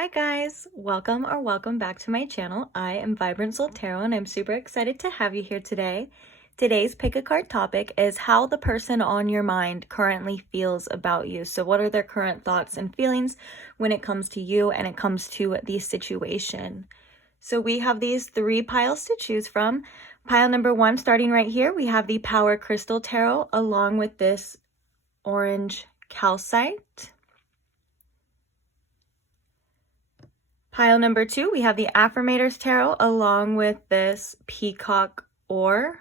Hi guys, welcome back to my channel. I am Vibrant Soul Tarot and I'm super excited to have you here today. Today's pick a card topic is how the person on your mind currently feels about you. So what are their current thoughts and feelings when it comes to you and it comes to the situation? So we have these three piles to choose from. Pile number one, starting right here, we have the Power Crystal Tarot along with this orange calcite. Pile number two, we have the Affrimators Tarot along with this peacock ore.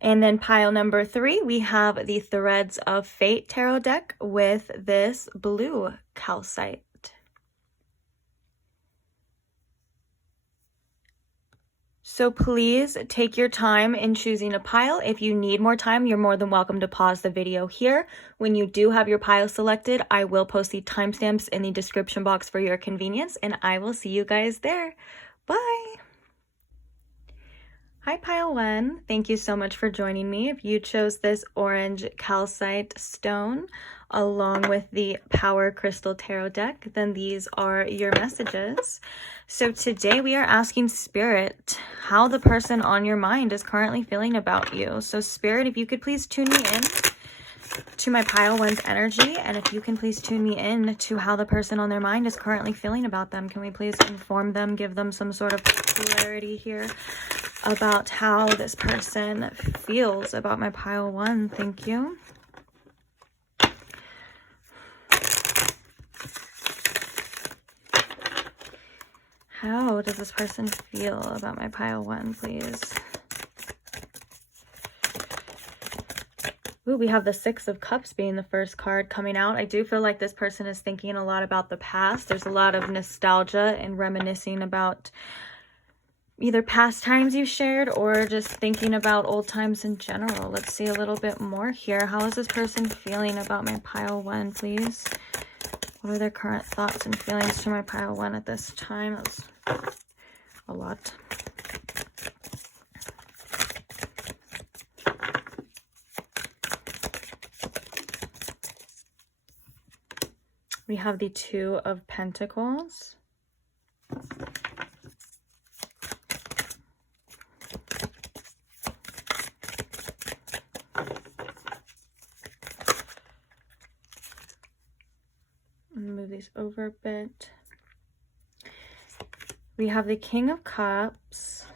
And then pile number three, we have the Threads of Fate Tarot deck with this blue calcite. So please take your time in choosing a pile. If you need more time, you're more than welcome to pause the video here. When you do have your pile selected, I will post the timestamps in the description box for your convenience, and I will see you guys there. Bye! Hi pile one, thank you so much for joining me. If you chose this orange calcite stone along with the Power Crystal Tarot deck, then these are your messages. So today we are asking Spirit how the person on your mind is currently feeling about you. So Spirit, if you could please tune me in to my pile one's energy, and if you can please tune me in to how the person on their mind is currently feeling about them. Can we please inform them, give them some sort of clarity here about how this person feels about my pile one? Thank you. How does this person feel about my pile one, please? Ooh, we have the Six of Cups being the first card coming out. I do feel like this person is thinking a lot about the past. There's a lot of nostalgia and reminiscing about either past times you shared or just thinking about old times in general. Let's see a little bit more here. How is this person feeling about my pile one, please? What are their current thoughts and feelings to my pile one at this time? That's a lot. We have the Two of Pentacles. Move these over a bit. We have the King of Cups.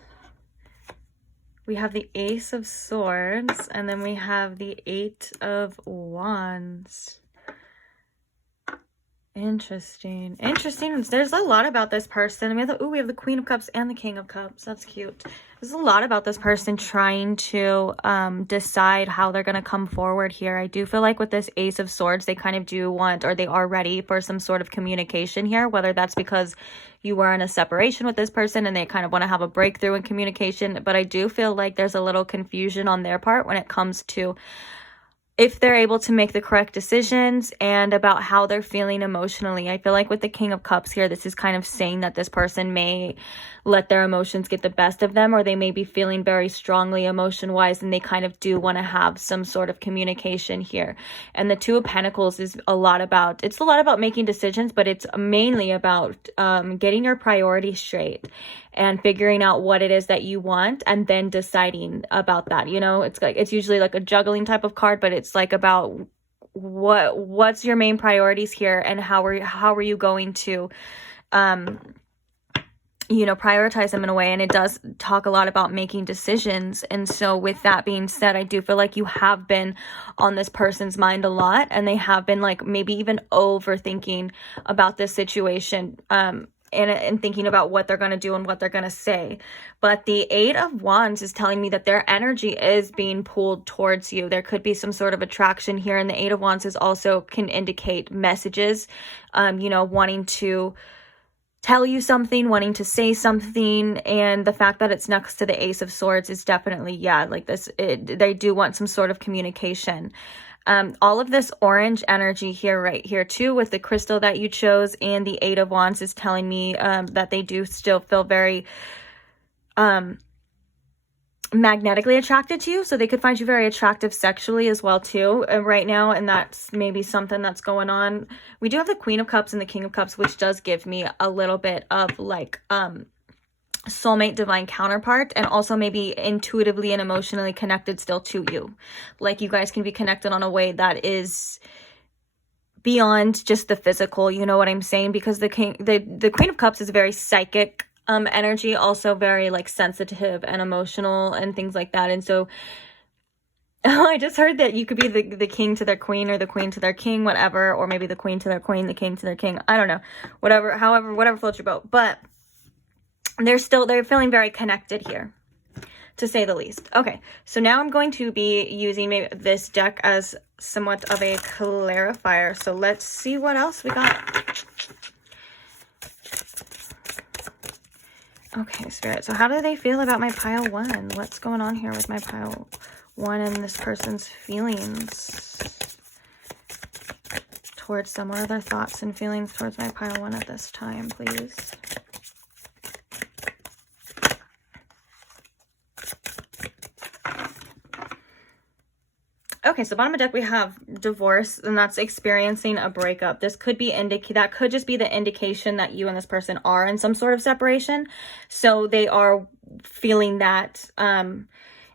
We have the Ace of Swords. And then we have the Eight of Wands. Interesting. There's a lot about this person. We have the Queen of Cups and the King of Cups. That's cute. There's a lot about this person trying to decide how they're going to come forward here. I do feel like with this Ace of Swords, they kind of do want, or they are ready for some sort of communication here, whether that's because you were in a separation with this person and they kind of want to have a breakthrough in communication. But I do feel like there's a little confusion on their part when it comes to if they're able to make the correct decisions and about how they're feeling emotionally. I feel like with the King of Cups here, this is kind of saying that this person may let their emotions get the best of them, or they may be feeling very strongly emotion-wise, and they kind of do want to have some sort of communication here. And the Two of Pentacles is a lot about making decisions, but it's mainly about getting your priorities straight and figuring out what it is that you want and then deciding about that. You know, it's usually like a juggling type of card, but it's like about what's your main priorities here and how are you going to prioritize them in a way. And it does talk a lot about making decisions. And so with that being said, I do feel like you have been on this person's mind a lot, and they have been like maybe even overthinking about this situation, and thinking about what they're going to do and what they're going to say. But the Eight of Wands is telling me that their energy is being pulled towards you. There could be some sort of attraction here. And the Eight of Wands is also can indicate messages, wanting to tell you something, wanting to say something. And the fact that it's next to the Ace of Swords is definitely, they do want some sort of communication. All of this orange energy here, right here too, with the crystal that you chose and the Eight of Wands is telling me that they do still feel very magnetically attracted to you, so they could find you very attractive sexually as well too right now, and that's maybe something that's going on. We do have the Queen of Cups and the King of Cups, which does give me a little bit of like soulmate divine counterpart, and also maybe intuitively and emotionally connected still to you. Like you guys can be connected on a way that is beyond just the physical, you know what I'm saying? Because the Queen of Cups is very psychic energy, also very like sensitive and emotional and things like that. And so I just heard that you could be the king to their queen, or the queen to their king, whatever, or maybe the queen to their queen, the king to their king. I don't know, whatever floats your boat. But they're feeling very connected here, to say the least. Okay, so now I'm going to be using maybe this deck as somewhat of a clarifier. So let's see what else we got. Okay, Spirit. So how do they feel about my pile one? What's going on here with my pile one and this person's feelings towards them? What are their thoughts and feelings towards my pile one at this time, please? Okay, so bottom of deck we have divorce, and that's experiencing a breakup. This could be that could just be the indication that you and this person are in some sort of separation. So they are feeling that, and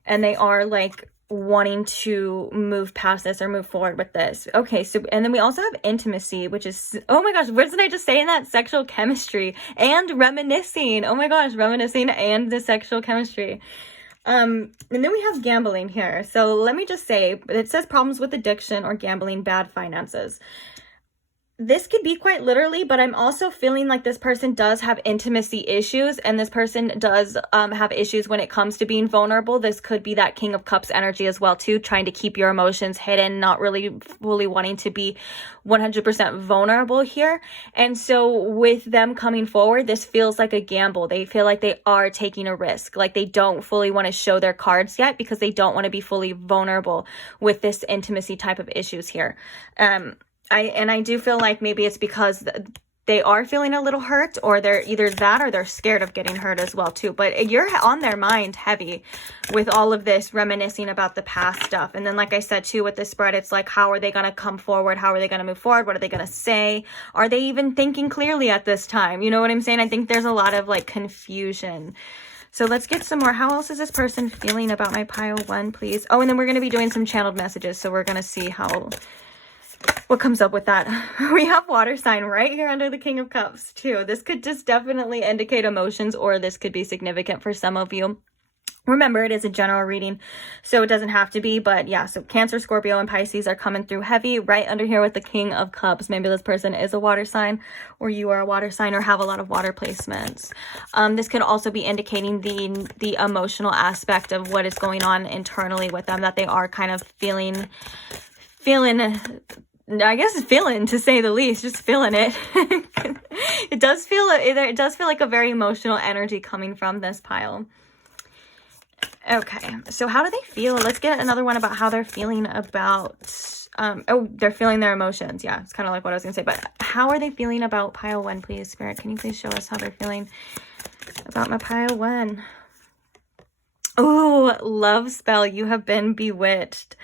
they are like wanting to move past this or move forward with this. Okay, so and then we also have intimacy, which is, oh my gosh, what did I just say in that? Sexual chemistry and reminiscing. Oh my gosh, reminiscing and the sexual chemistry. And then we have gambling here. So let me just say, it says problems with addiction or gambling, bad finances. This could be quite literally, but I'm also feeling like this person does have intimacy issues, and this person does have issues when it comes to being vulnerable. This could be that King of Cups energy as well too, trying to keep your emotions hidden, not really fully wanting to be 100% vulnerable here. And so with them coming forward, this feels like a gamble. They feel like they are taking a risk, like they don't fully want to show their cards yet because they don't want to be fully vulnerable with this intimacy type of issues here. I do feel like maybe it's because they are feeling a little hurt, or they're either that or they're scared of getting hurt as well too. But you're on their mind heavy with all of this reminiscing about the past stuff. And then like I said too, with this spread, it's like, how are they going to come forward? How are they going to move forward? What are they going to say? Are they even thinking clearly at this time? You know what I'm saying? I think there's a lot of like confusion. So let's get some more. How else is this person feeling about my pile one, please? Oh, and then we're going to be doing some channeled messages. So we're going to see what comes up with that. We have water sign right here under the King of Cups too. This could just definitely indicate emotions, or this could be significant for some of you. Remember, it is a general reading, so it doesn't have to be, but yeah, so Cancer, Scorpio, and Pisces are coming through heavy right under here with the King of Cups. Maybe this person is a water sign, or you are a water sign, or have a lot of water placements. This could also be indicating the emotional aspect of what is going on internally with them, that they are kind of feeling, I guess feeling, to say the least, just feeling it. It does feel like a very emotional energy coming from this pile. Okay, so how do they feel? Let's get another one about how they're feeling about, they're feeling their emotions. Yeah, it's kind of like what I was going to say, but how are they feeling about pile one, please, Spirit? Can you please show us how they're feeling about my pile one? Oh, love spell. You have been bewitched.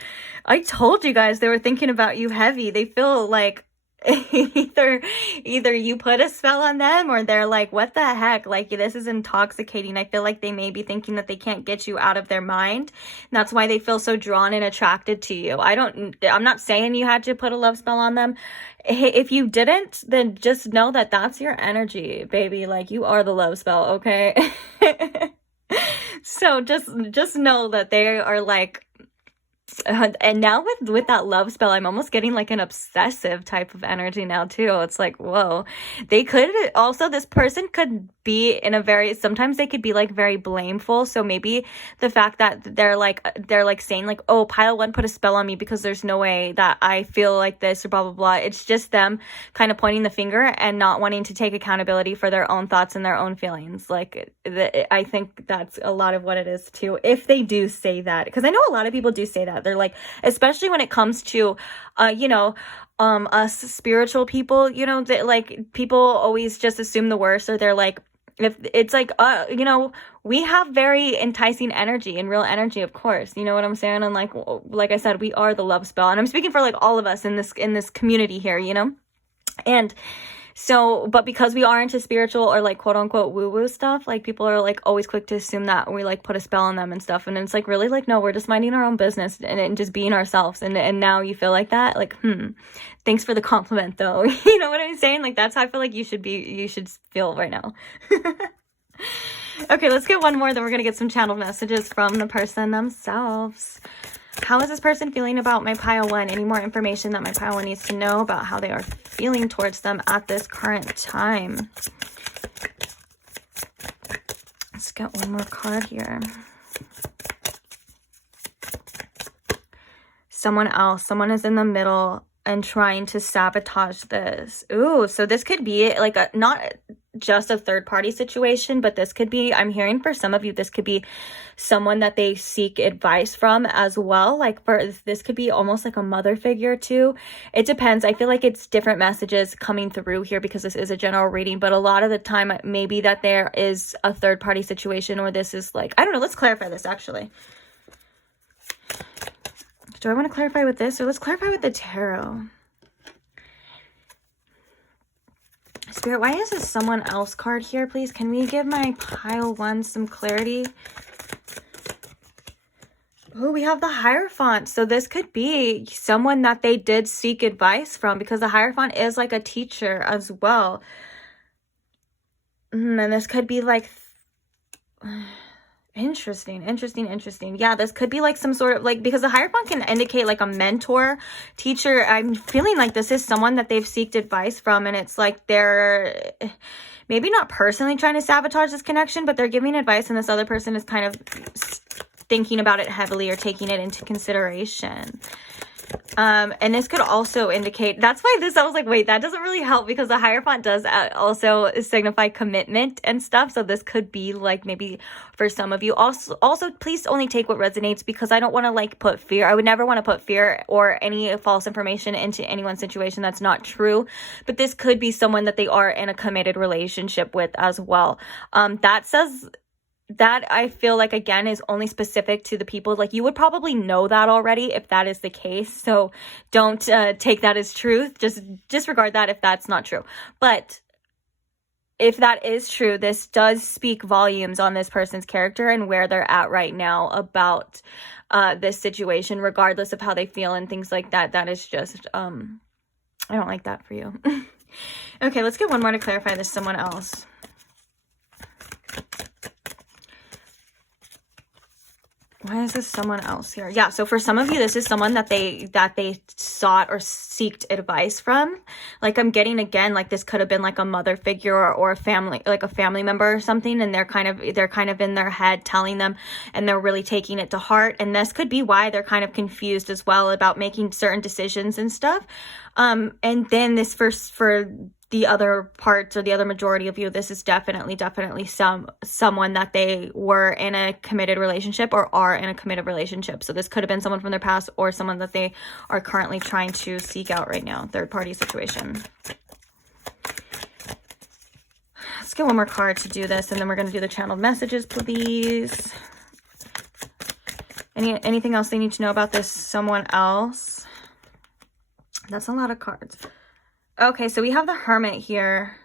I told you guys they were thinking about you heavy. They feel like either you put a spell on them, or they're like, what the heck? Like, this is intoxicating. I feel like they may be thinking that they can't get you out of their mind. And that's why they feel so drawn and attracted to you. I'm not saying you had to put a love spell on them. If you didn't, then just know that that's your energy, baby. Like, you are the love spell, okay? So just know that they are like, and now with that love spell, I'm almost getting like an obsessive type of energy now too. It's like, whoa. They could also, this person could be in a very, sometimes they could be like very blameful. So maybe the fact that they're like saying like, oh, pile one put a spell on me because there's no way that I feel like this, or blah blah blah. It's just them kind of pointing the finger and not wanting to take accountability for their own thoughts and their own feelings. Like, I think that's a lot of what it is too, if they do say that, because I know a lot of people do say that. They're like, especially when it comes to us spiritual people, that like people always just assume the worst, or they're like, if it's like, we have very enticing energy and real energy, of course. You know what I'm saying? And like I said, we are the love spell. And I'm speaking for like all of us in this community here, you know? And so, but because we are into spiritual or like quote unquote woo woo stuff, like people are like always quick to assume that we like put a spell on them and stuff. And it's like, really, like, no, we're just minding our own business and just being ourselves. And now you feel like that, like, thanks for the compliment though. You know what I'm saying? Like, that's how I feel like you should feel right now. Okay, let's get one more, then we're gonna get some channeled messages from the person themselves. How is this person feeling about my pile one? Any more information that my pile one needs to know about how they are feeling towards them at this current time? Let's get one more card here. Someone else. Someone is in the middle and trying to sabotage this. Ooh, so this could be like not just a third party situation, but this could be, I'm hearing for some of you, this could be someone that they seek advice from as well. Like this could be almost like a mother figure too. It depends. I feel like it's different messages coming through here because this is a general reading, but a lot of the time maybe that there is a third party situation, or this is like, I don't know. Let's clarify this actually. Do I want to clarify with this, or let's clarify with the tarot? Spirit, why is this someone else card here, please? Can we give my pile one some clarity? Oh, we have the Hierophant. So this could be someone that they did seek advice from, because the Hierophant is like a teacher as well. And this could be like... Interesting. Yeah, this could be like some sort of like, because the Hierophant can indicate like a mentor, teacher. I'm feeling like this is someone that they've seeked advice from, and it's like they're maybe not personally trying to sabotage this connection, but they're giving advice, and this other person is kind of thinking about it heavily or taking it into consideration. And this could also indicate, that's why I was like, wait, that doesn't really help, because the Hierophant does also signify commitment and stuff. So this could be like maybe for some of you. Also please only take what resonates, because I don't want to like put fear. I would never want to put fear or any false information into anyone's situation that's not true. But this could be someone that they are in a committed relationship with as well. That I feel like, again, is only specific to the people. Like, you would probably know that already if that is the case. So don't take that as truth. Just disregard that if that's not true. But if that is true, this does speak volumes on this person's character and where they're at right now about this situation, regardless of how they feel and things like that. That is just, I don't like that for you. Okay, let's get one more to clarify this someone else. Why is this someone else here? Yeah, so for some of you, this is someone that they sought or seeked advice from. Like, I'm getting, again, like this could have been like a mother figure or a family, like a family member or something, and they're kind of in their head telling them, and they're really taking it to heart. And this could be why they're kind of confused as well about making certain decisions and stuff. And then this for the other parts, or the other majority of you, this is definitely someone that they were in a committed relationship or are in a committed relationship. So this could have been someone from their past or someone that they are currently trying to seek out right now. Third party situation. Let's get one more card to do this, and then we're going to do the channeled messages, please. Anything else they need to know about this someone else? That's a lot of cards. Okay, so we have the Hermit here.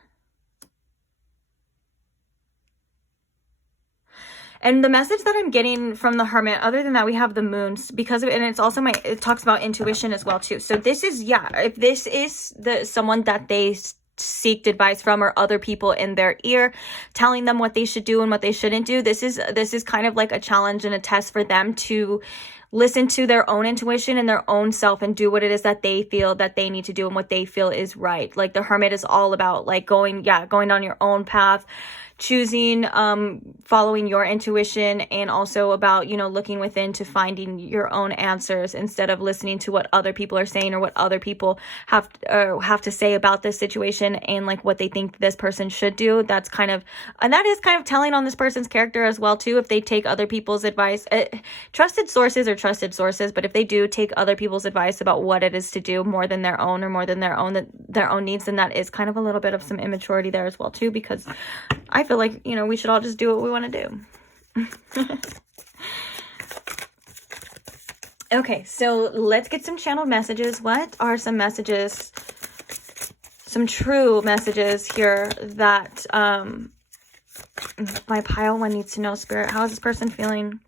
And the message that I'm getting from the Hermit, other than that, we have the Moons, because of it, and it's also it talks about intuition as well too. So this is, yeah, if this is someone that they seeked advice from, or other people in their ear telling them what they should do and what they shouldn't do, this is kind of like a challenge and a test for them to listen to their own intuition and their own self and do what it is that they feel that they need to do and what they feel is right. Like the Hermit is all about like going down your own path, choosing, following your intuition, and also about, you know, looking within to finding your own answers instead of listening to what other people are saying or what other people have to say about this situation and like what they think this person should do. And that is kind of telling on this person's character as well too, if they take other people's advice. Trusted sources are trusted sources, but if they do take other people's advice about what it is to do more than their own, or more than their own needs, then that is kind of a little bit of some immaturity there as well too, because I feel like, you know, we should all just do what we want to do. Okay, so let's get some channeled messages. What are some messages, some true messages here that my pile one needs to know, Spirit? How is this person feeling?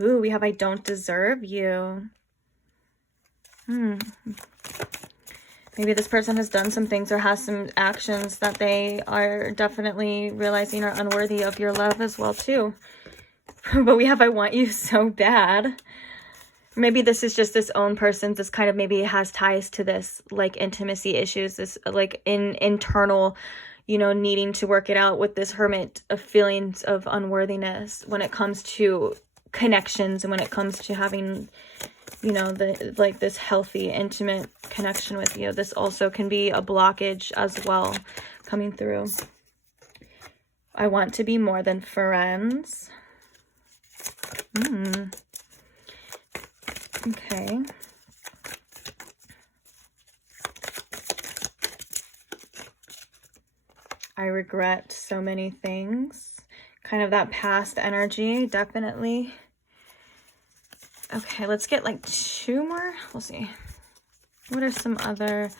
Ooh, we have I don't deserve you. Maybe this person has done some things or has some actions that they are definitely realizing are unworthy of your love as well, too. But we have I want you so bad. Maybe this is just this own person. This kind of maybe has ties to this, like, intimacy issues. This, like, internal, you know, needing to work it out with this hermit of feelings of unworthiness when it comes to connections and when it comes to having, you know, the like this healthy, intimate connection with you. This also can be a blockage as well coming through. I want to be more than friends. Okay. I regret so many things. Kind of that past energy, definitely. Okay, let's get like 2 more. We'll see. What are some other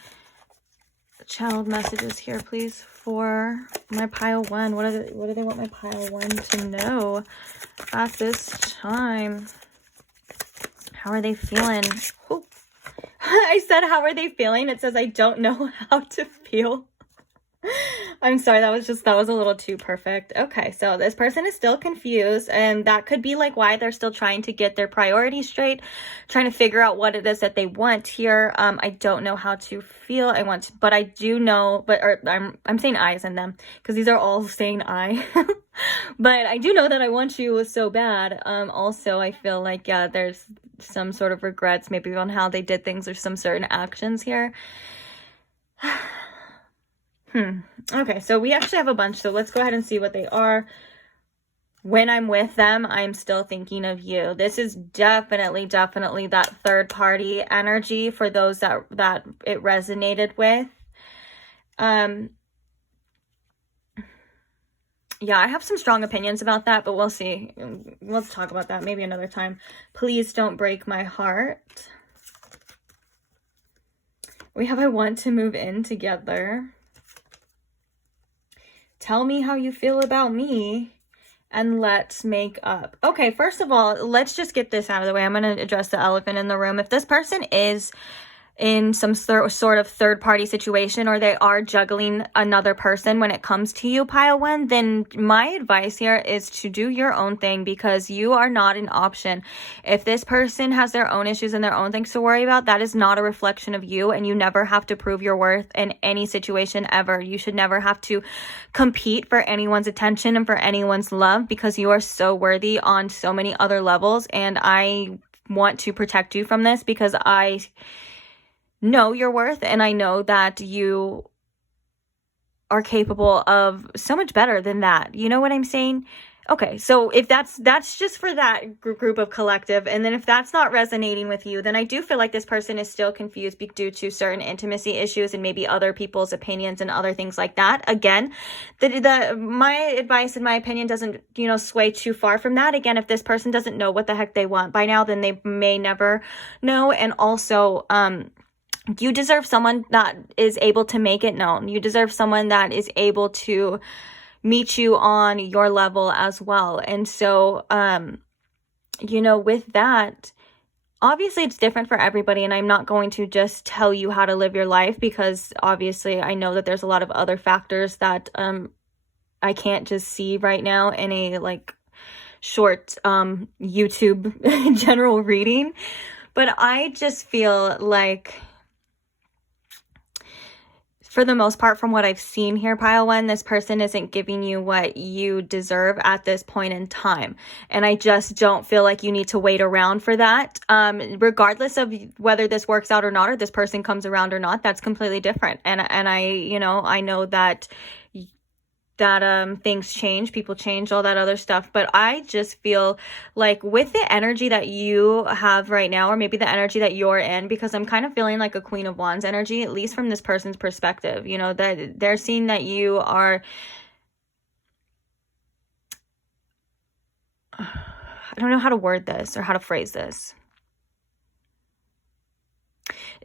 child messages here, please, for my pile one? What do they want my pile one to know at this time? How are they feeling? Oh. I said, how are they feeling? It says, I don't know how to feel. I'm sorry, that was a little too perfect. Okay, so this person is still confused, and that could be like why they're still trying to get their priorities straight, trying to figure out what it is that they want here. I don't know how to feel. But I do know, I'm saying I's in them because these are all saying I. But I do know that I want you so bad. Also, I feel like, yeah, there's some sort of regrets maybe on how they did things or some certain actions here. Okay, so we actually have a bunch, so let's go ahead and see what they are. When I'm with them, I'm still thinking of you. This is definitely that third party energy for those that it resonated with. Yeah, I have some strong opinions about that, but we'll see. Let's talk about that maybe another time. Please don't break my heart. We have I want to move in together. Tell me how you feel about me and let's make up. Okay, first of all, let's just get this out of the way. I'm going to address the elephant in the room. If this person is in some sort of third-party situation, or they are juggling another person when it comes to you, pile one, then my advice here is to do your own thing, because you are not an option. If this person has their own issues and their own things to worry about, that is not a reflection of you, and you never have to prove your worth in any situation ever. You should never have to compete for anyone's attention and for anyone's love, because you are so worthy on so many other levels, and I want to protect you from this because I know your worth, and I know that you are capable of so much better than that. You know what I'm saying? Okay, so if that's just for that group of collective, and then if that's not resonating with you, then I do feel like this person is still confused due to certain intimacy issues and maybe other people's opinions and other things like that. Again, my advice and my opinion doesn't, you know, sway too far from that. Again, if this person doesn't know what the heck they want by now, then they may never know. And also, you deserve someone that is able to make it known. You deserve someone that is able to meet you on your level as well. And so, you know, with that, obviously it's different for everybody, and I'm not going to just tell you how to live your life, because obviously I know that there's a lot of other factors that I can't just see right now in a like short YouTube general reading. But I just feel like, for the most part, from what I've seen here, pile one, this person isn't giving you what you deserve at this point in time. And I just don't feel like you need to wait around for that. Regardless of whether this works out or not, or this person comes around or not, that's completely different. And I, you know, I know that things change, people change, all that other stuff. But I just feel like with the energy that you have right now, or maybe the energy that you're in, because I'm kind of feeling like a Queen of Wands energy, at least from this person's perspective, you know, that they're seeing that you are I don't know how to word this or how to phrase this.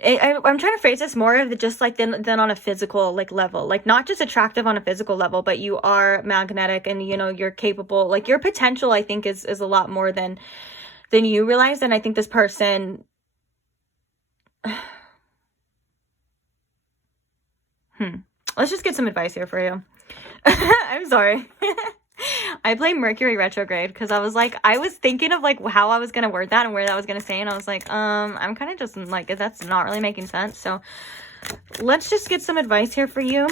I'm trying to phrase this more of just like than on a physical like level, like not just attractive on a physical level, but you are magnetic and you know you're capable, like your potential I think is a lot more than you realize. And I think this person let's just get some advice here for you. I'm sorry. I blame Mercury retrograde because I was thinking of like how I was gonna word that and where that was gonna say, and I was like, I'm kind of just like, that's not really making sense. So let's just get some advice here for you.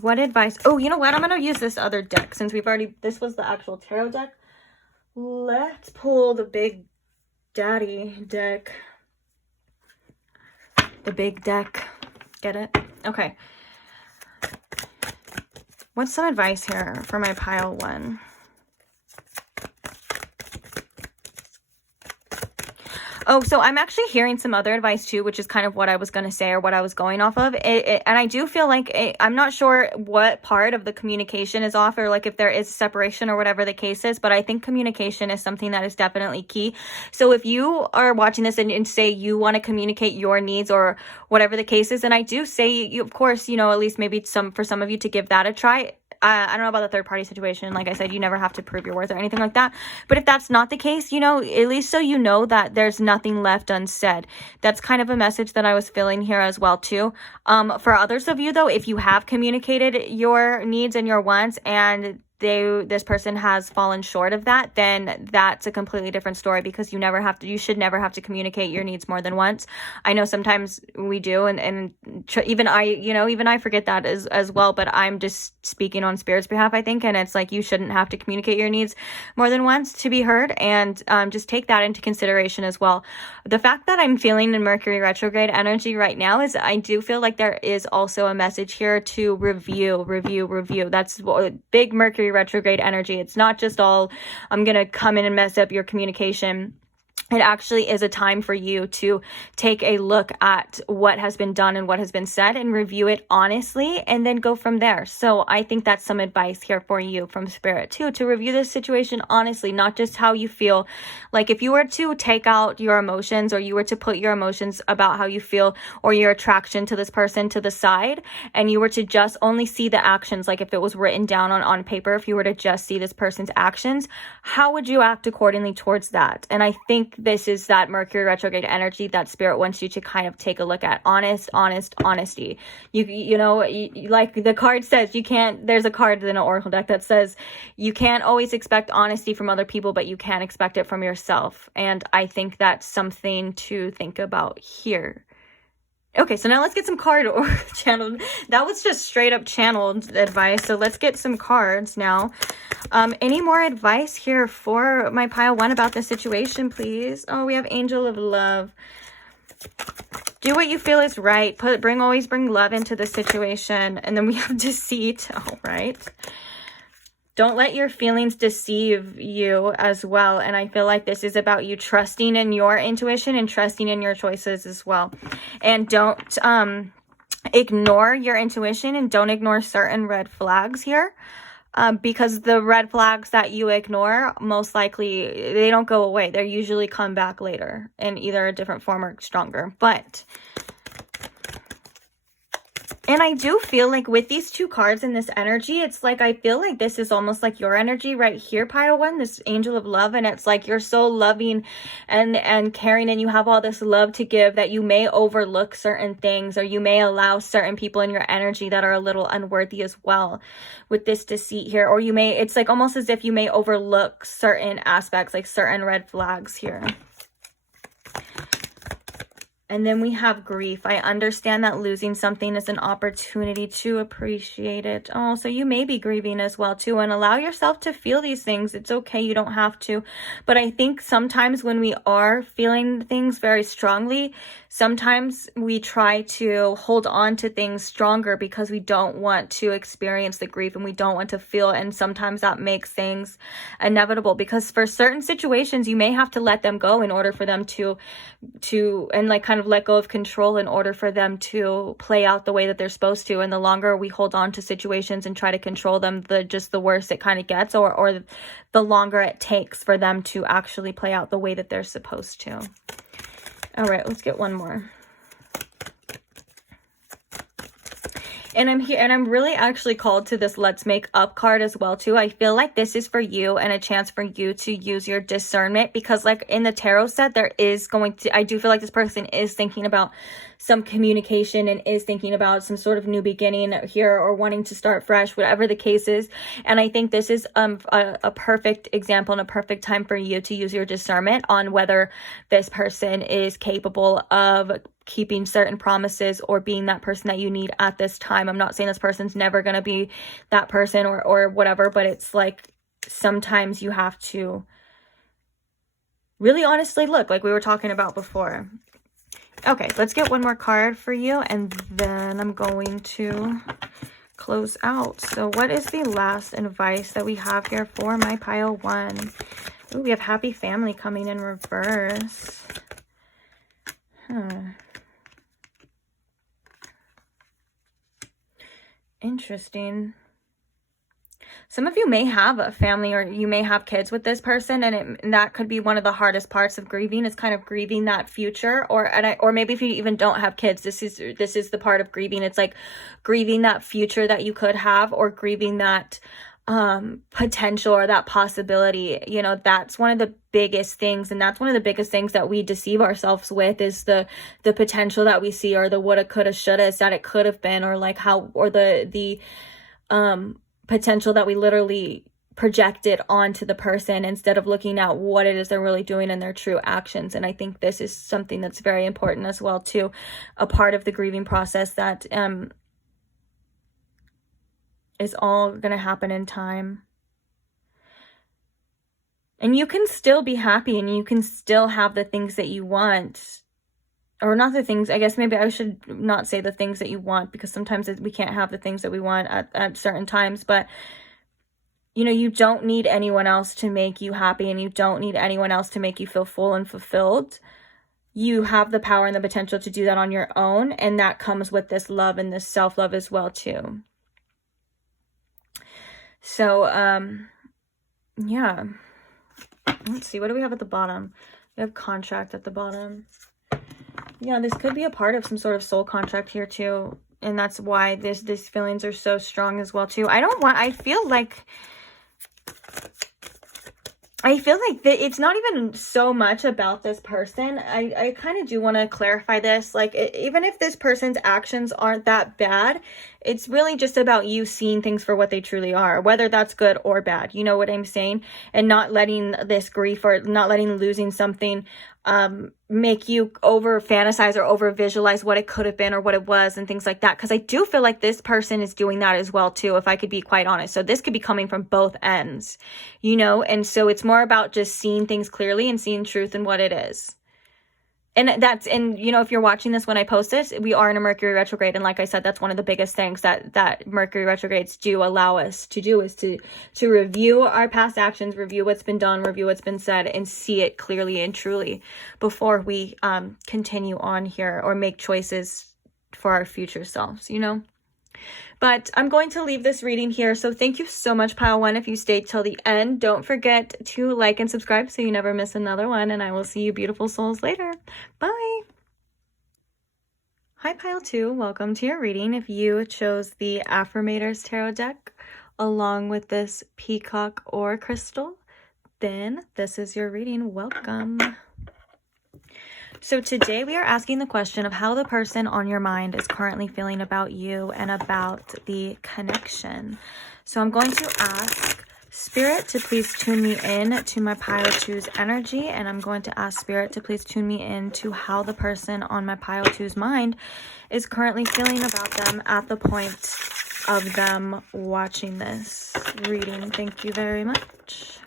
What advice? Oh, you know what? I'm gonna use this other deck since this was the actual tarot deck. Let's pull the Big Daddy deck. The big deck. Get it? Okay. What's some advice here for my pile 1? Oh, so I'm actually hearing some other advice too, which is kind of what I was going to say or what I was going off of. And I do feel like I'm not sure what part of the communication is off or like if there is separation or whatever the case is, but I think communication is something that is definitely key. So if you are watching this and say you want to communicate your needs or whatever the case is, and I do say you, of course, you know, at least maybe for some of you to give that a try. I don't know about the third party situation. Like I said, you never have to prove your worth or anything like that. But if that's not the case, you know, at least so you know that there's nothing left unsaid. That's kind of a message that I was feeling here as well too. For others of you though, if you have communicated your needs and your wants and this person has fallen short of that, then that's a completely different story because you should never have to communicate your needs more than once. I know sometimes we do, and even I forget that as well, but I'm just speaking on Spirit's behalf, I think, and it's like you shouldn't have to communicate your needs more than once to be heard, and just take that into consideration as well. The fact that I'm feeling in Mercury retrograde energy right now is I do feel like there is also a message here to review. That's big Mercury retrograde energy. It's not just all I'm gonna come in and mess up your communication. It actually is a time for you to take a look at what has been done and what has been said and review it honestly and then go from there. So I think that's some advice here for you from Spirit too, to review this situation honestly, not just how you feel. Like if you were to take out your emotions or you were to put your emotions about how you feel or your attraction to this person to the side and you were to just only see the actions, like if it was written down on paper, if you were to just see this person's actions, how would you act accordingly towards that? And I think this is that Mercury retrograde energy that Spirit wants you to kind of take a look at. Honesty. You know, like the card says, there's a card in an oracle deck that says you can't always expect honesty from other people, but you can expect it from yourself. And I think that's something to think about here. Okay, so now let's get some card or channeled. That was just straight up channeled advice. So let's get some cards now. Any more advice here for my pile 1 about this situation, please? Oh, we have Angel of Love. Do what you feel is right. Always bring love into the situation. And then we have Deceit. All right. Don't let your feelings deceive you as well. And I feel like this is about you trusting in your intuition and trusting in your choices as well. And don't ignore your intuition and don't ignore certain red flags here. Because the red flags that you ignore, most likely, they don't go away. They usually come back later in either a different form or stronger. And I do feel like with these 2 cards and this energy, it's like I feel like this is almost like your energy right here, pile 1, this Angel of Love. And it's like you're so loving and caring and you have all this love to give that you may overlook certain things or you may allow certain people in your energy that are a little unworthy as well with this Deceit here. Or it's like almost as if you may overlook certain aspects, like certain red flags here. And then we have Grief. I understand that losing something is an opportunity to appreciate it. Oh, so you may be grieving as well too, and allow yourself to feel these things. It's okay. You don't have to. But I think sometimes when we are feeling things very strongly, sometimes we try to hold on to things stronger because we don't want to experience the grief and we don't want to feel. And sometimes that makes things inevitable because for certain situations, you may have to let them go in order for them to and like kind of kind of let go of control in order for them to play out the way that they're supposed to. And the longer we hold on to situations and try to control them, the worse it kind of gets, or the longer it takes for them to actually play out the way that they're supposed to. All right, let's get one more. And I'm here, and I'm really actually called to this let's make up card as well too. I feel like this is for you and a chance for you to use your discernment, because like in the tarot set, there is going to, I do feel like this person is thinking about some communication and is thinking about some sort of new beginning here, or wanting to start fresh, whatever the case is. And I think this is a perfect example and a perfect time for you to use your discernment on whether this person is capable of keeping certain promises or being that person that you need at this time. I'm not saying this person's never going to be that person or whatever, but it's like sometimes you have to really honestly look, like we were talking about before. Okay, let's get one more card for you, and then I'm going to close out. So what is the last advice that we have here for my pile one? Ooh, we have happy family coming in reverse. Interesting. Some of you may have a family, or you may have kids with this person, and that could be one of the hardest parts of grieving, is kind of grieving that future. Or maybe if you even don't have kids, this is the part of grieving. It's like grieving that future that you could have, or grieving that potential or that possibility. You know, that's one of the biggest things, and that's one of the biggest things that we deceive ourselves with, is the potential that we see, or the woulda, coulda, shoulda, that it could have been, or like how, or the potential that we literally projected onto the person, instead of looking at what it is they're really doing and their true actions. And I think this is something that's very important as well too, a part of the grieving process that is all going to happen in time. And you can still be happy, and you can still have the things that you want. Or not the things, I guess maybe I should not say the things that you want, because sometimes we can't have the things that we want at certain times. But, you know, you don't need anyone else to make you happy, and you don't need anyone else to make you feel full and fulfilled. You have the power and the potential to do that on your own. And that comes with this love and this self-love as well too. So, yeah. Let's see, what do we have at the bottom? We have contract at the bottom. Yeah, this could be a part of some sort of soul contract here too. And that's why these feelings are so strong as well too. I feel like it's not even so much about this person. I kind of do want to clarify this. Like, even if this person's actions aren't that bad, it's really just about you seeing things for what they truly are, whether that's good or bad. You know what I'm saying? And not letting this grief, or not letting losing something make you over fantasize or over visualize what it could have been or what it was and things like that. Because I do feel like this person is doing that as well too, if I could be quite honest. So this could be coming from both ends, you know. And so it's more about just seeing things clearly and seeing truth in what it is. And you know, if you're watching this when I post this, we are in a Mercury retrograde. And like I said, that's one of the biggest things that Mercury retrogrades do allow us to do, is to review our past actions, review what's been done, review what's been said, and see it clearly and truly before we continue on here or make choices for our future selves, you know. But I'm going to leave this reading here. So thank you so much, Pile 1, if you stayed till the end. Don't forget to like and subscribe so you never miss another one. And I will see you beautiful souls later. Bye. Hi, Pile 2. Welcome to your reading. If you chose the Affrimators tarot deck along with this peacock or crystal, then this is your reading. Welcome. So today we are asking the question of how the person on your mind is currently feeling about you and about the connection. So I'm going to ask Spirit to please tune me in to my pile 2's energy, and I'm going to ask Spirit to please tune me in to how the person on my pile 2's mind is currently feeling about them at the point of them watching this reading. Thank you very much.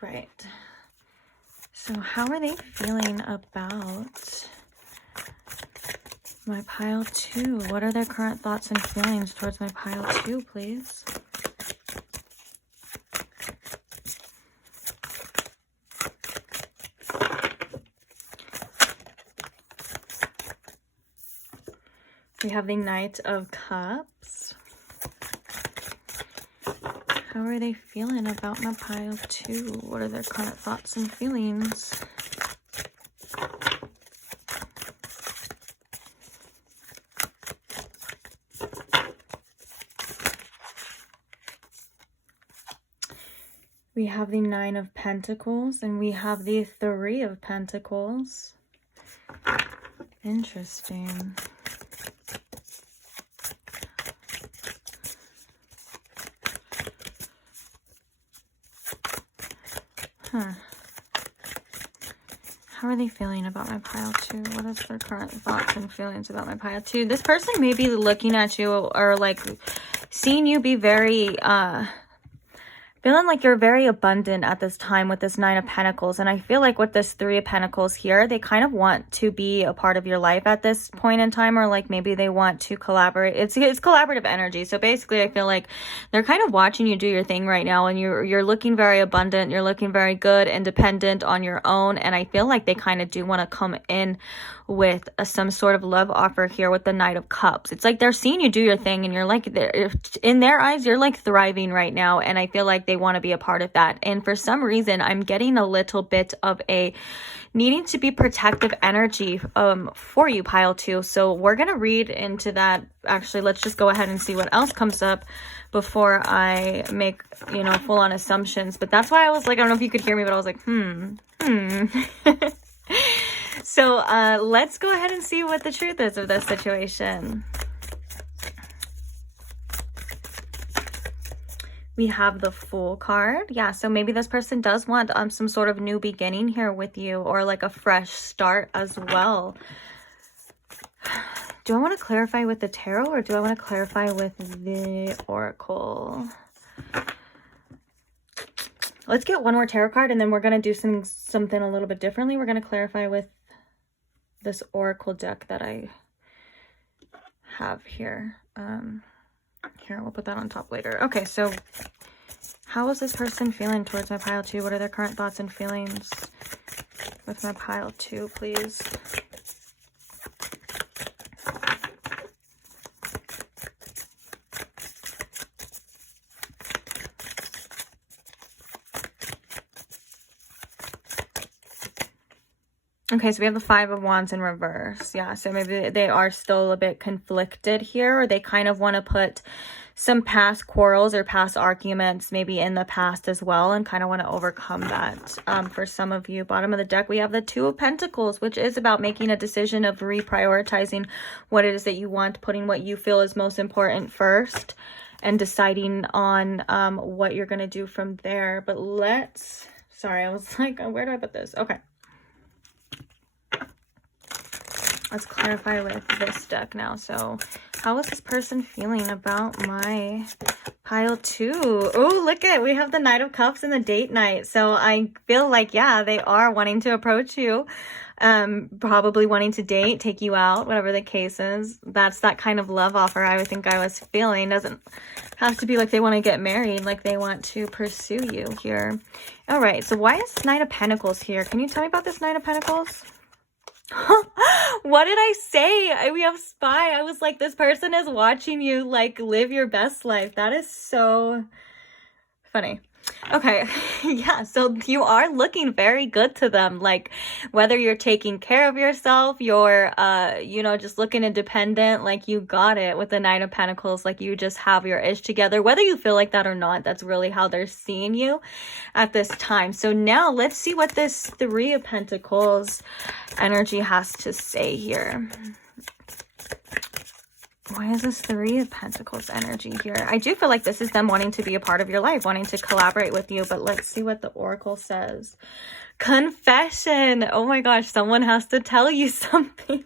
Right. So how are they feeling about my pile 2? What are their current thoughts and feelings towards my pile 2, please? We have the Knight of Cups. How are they feeling about my pile 2? What are their current thoughts and feelings? We have the 9 of Pentacles, and we have the 3 of Pentacles. Interesting. Huh. How are they feeling about my pile 2? What is their current thoughts and feelings about my pile 2? This person may be looking at you or like seeing you be very, feeling like you're very abundant at this time with this 9 of Pentacles. And I feel like with this 3 of Pentacles here, they kind of want to be a part of your life at this point in time, or like maybe they want to collaborate. It's collaborative energy. So basically, I feel like they're kind of watching you do your thing right now, and you're looking very abundant. You're looking very good, independent on your own. And I feel like they kind of do want to come in with some sort of love offer here with the Knight of Cups. It's like they're seeing you do your thing, and you're like, in their eyes, you're like thriving right now. And I feel like they want to be a part of that. And for some reason, I'm getting a little bit of a needing to be protective energy for you, pile 2. So we're going to read into that. Actually, let's just go ahead and see what else comes up before I make, you know, full on assumptions. But that's why I was like, I don't know if you could hear me, but I was like, So let's go ahead and see what the truth is of this situation. We have the Fool card. Yeah, so maybe this person does want some sort of new beginning here with you, or like a fresh start as well. Do I want to clarify with the tarot, or do I want to clarify with the oracle? Let's get one more tarot card, and then we're going to do something a little bit differently. We're going to clarify with this oracle deck that I have here. Here, we'll put that on top later. Okay, so how is this person feeling towards my pile 2? What are their current thoughts and feelings with my pile 2, please? Okay, so we have the 5 of Wands in reverse. Yeah, so maybe they are still a bit conflicted here, or they kind of want to put some past quarrels or past arguments maybe in the past as well, and kind of want to overcome that. For some of you, bottom of the deck, we have the 2 of Pentacles, which is about making a decision of reprioritizing what it is that you want, putting what you feel is most important first, and deciding on what you're going to do from there. But let's, sorry, I was like, where do I put this? Okay. Let's clarify with this deck now. So how is this person feeling about my pile 2? Oh, look at, we have the Knight of Cups and the date night. So I feel like, yeah, they are wanting to approach you. Probably wanting to date, take you out, whatever the case is. That's that kind of love offer I would think I was feeling. Doesn't have to be like they want to get married, like they want to pursue you here. All right, so why is Knight of Pentacles here? Can you tell me about this Knight of Pentacles? What did I say? We have spy. I was like, this person is watching you like live your best life. That is so funny. Okay, yeah, so you are looking very good to them, like whether you're taking care of yourself, you're you know, just looking independent, like you got it with the Nine of Pentacles, like you just have your ish together, whether you feel like that or not. That's really how they're seeing you at this time. So now let's see what this Three of Pentacles energy has to say here. Why is this Three of Pentacles energy here? I do feel like this is them wanting to be a part of your life, wanting to collaborate with you, but let's see what the Oracle says. Confession. Oh my gosh, someone has to tell you something.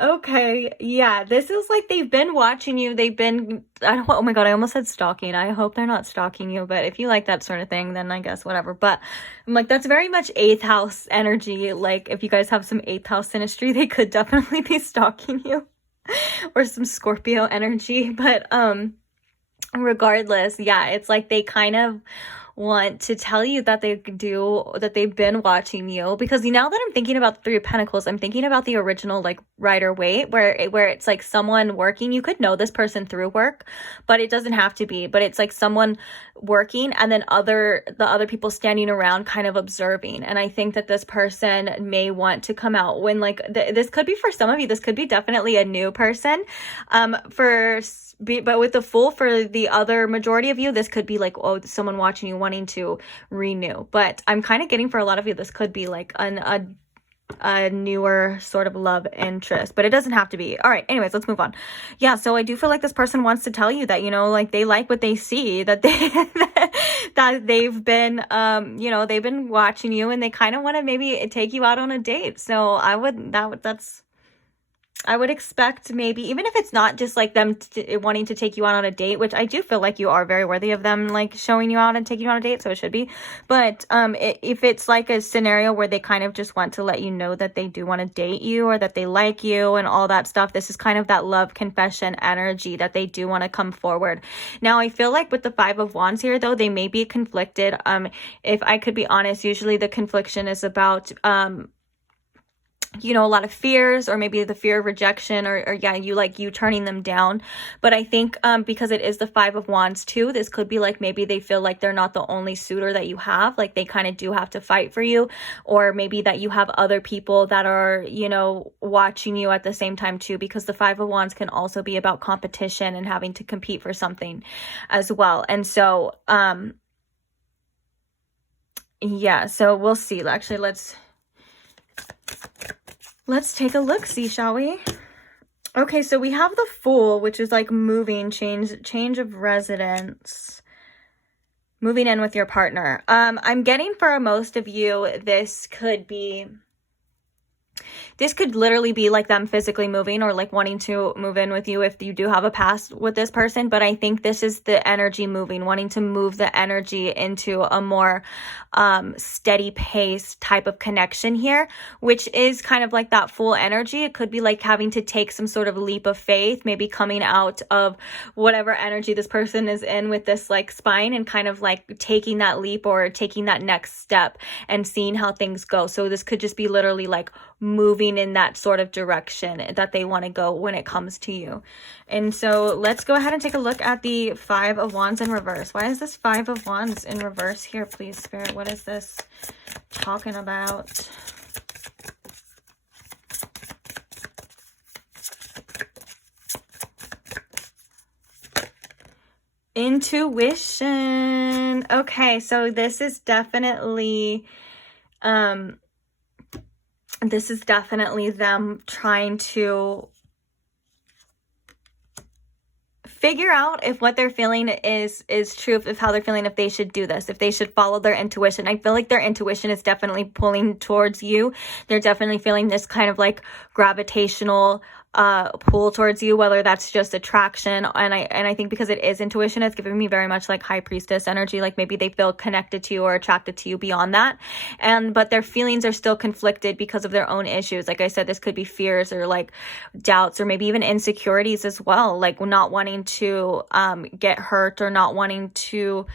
Okay, yeah, this is like they've been watching you. They've been, oh my god, I almost said stalking. I hope they're not stalking you, but if you like that sort of thing, then I guess whatever. But I'm like, that's very much 8th house energy. Like if you guys have some 8th house synastry, they could definitely be stalking you. Or some Scorpio energy. But regardless, yeah, it's like they kind of want to tell you that they've been watching you. Because now that I'm thinking about the Three of Pentacles, I'm thinking about the original like Rider-Waite, where it's like someone working. You could know this person through work, but it doesn't have to be. But it's like someone working and then the other people standing around kind of observing. And I think that this person may want to come out when like this could be, for some of you, this could be definitely a new person. But with the Fool, for the other majority of you, this could be like, oh, someone watching you wanting to renew. But I'm kind of getting, for a lot of you, this could be like a newer sort of love interest, but it doesn't have to be. All right, anyways, let's move on. Yeah, so I do feel like this person wants to tell you that, like they like what they see, that that they've been they've been watching you, and they kind of want to maybe take you out on a date. So I would expect, maybe, even if it's not just like them wanting to take you out on a date, which I do feel like you are very worthy of them like showing you out and taking you on a date, so it should be. But if it's like a scenario where they kind of just want to let you know that they do want to date you, or that they like you and all that stuff, this is kind of that love confession energy, that they do want to come forward. Now, I feel like with the Five of Wands here, though, they may be conflicted. If I could be honest, usually the confliction is about a lot of fears, or maybe the fear of rejection, or you turning them down. But I think because it is the Five of Wands too, this could be like, maybe they feel like they're not the only suitor that you have, like they kind of do have to fight for you, or maybe that you have other people that are watching you at the same time too, because the Five of Wands can also be about competition and having to compete for something as well. And so yeah, so we'll see. Actually, let's take a look, see, shall we? Okay, so we have the Fool, which is like moving, change of residence, moving in with your partner. I'm getting, for most of you, this could literally be like them physically moving, or like wanting to move in with you if you do have a past with this person. But I think this is the energy moving, wanting to move the energy into a more steady pace type of connection here, which is kind of like that Fool energy. It could be like having to take some sort of leap of faith, maybe coming out of whatever energy this person is in with this like spine, and kind of like taking that leap or taking that next step and seeing how things go. So this could just be literally like moving in that sort of direction that they want to go when it comes to you. And so let's go ahead and take a look at the Five of Wands in reverse. Why is this Five of Wands in reverse here, please, Spirit? What is this talking about? Intuition. Okay, so this is definitely them trying to figure out if what they're feeling is true, if how they're feeling, if they should do this, if they should follow their intuition. I feel like their intuition is definitely pulling towards you. They're definitely feeling this kind of like gravitational pull towards you, whether that's just attraction. And I think because it is intuition, it's giving me very much like High Priestess energy, like maybe they feel connected to you or attracted to you beyond that. But their feelings are still conflicted because of their own issues. Like I said, this could be fears or like doubts, or maybe even insecurities as well, like not wanting to get hurt, or not wanting to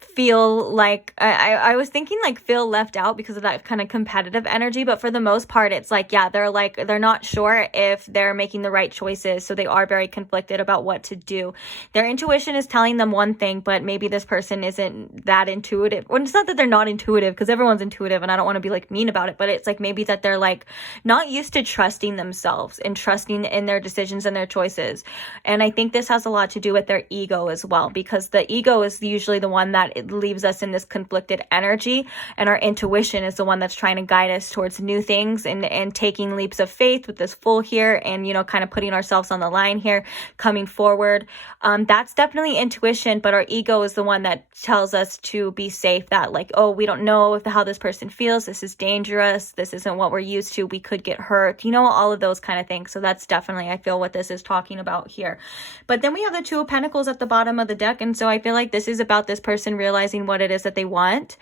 feel like I was thinking like feel left out because of that kind of competitive energy. But for the most part, it's like, yeah, they're not sure if they're making the right choices, so they are very conflicted about what to do. Their intuition is telling them one thing, but maybe this person isn't that intuitive. Well, it's not that they're not intuitive, because everyone's intuitive, and I don't want to be like mean about it, but it's like maybe that they're like not used to trusting themselves and trusting in their decisions and their choices. And I think this has a lot to do with their ego as well, because the ego is usually the one that it leaves us in this conflicted energy, and our intuition is the one that's trying to guide us towards new things and taking leaps of faith with this Fool here, and kind of putting ourselves on the line here, coming forward. That's definitely intuition, but our ego is the one that tells us to be safe, that like, oh, we don't know how this person feels, this is dangerous, this isn't what we're used to, we could get hurt, all of those kind of things. So that's definitely, I feel, what this is talking about here. But then we have the Two of Pentacles at the bottom of the deck, and so I feel like this is about this person realizing what it is that they want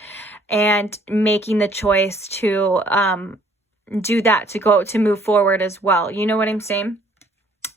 and making the choice to do that, to move forward as well. You know what I'm saying?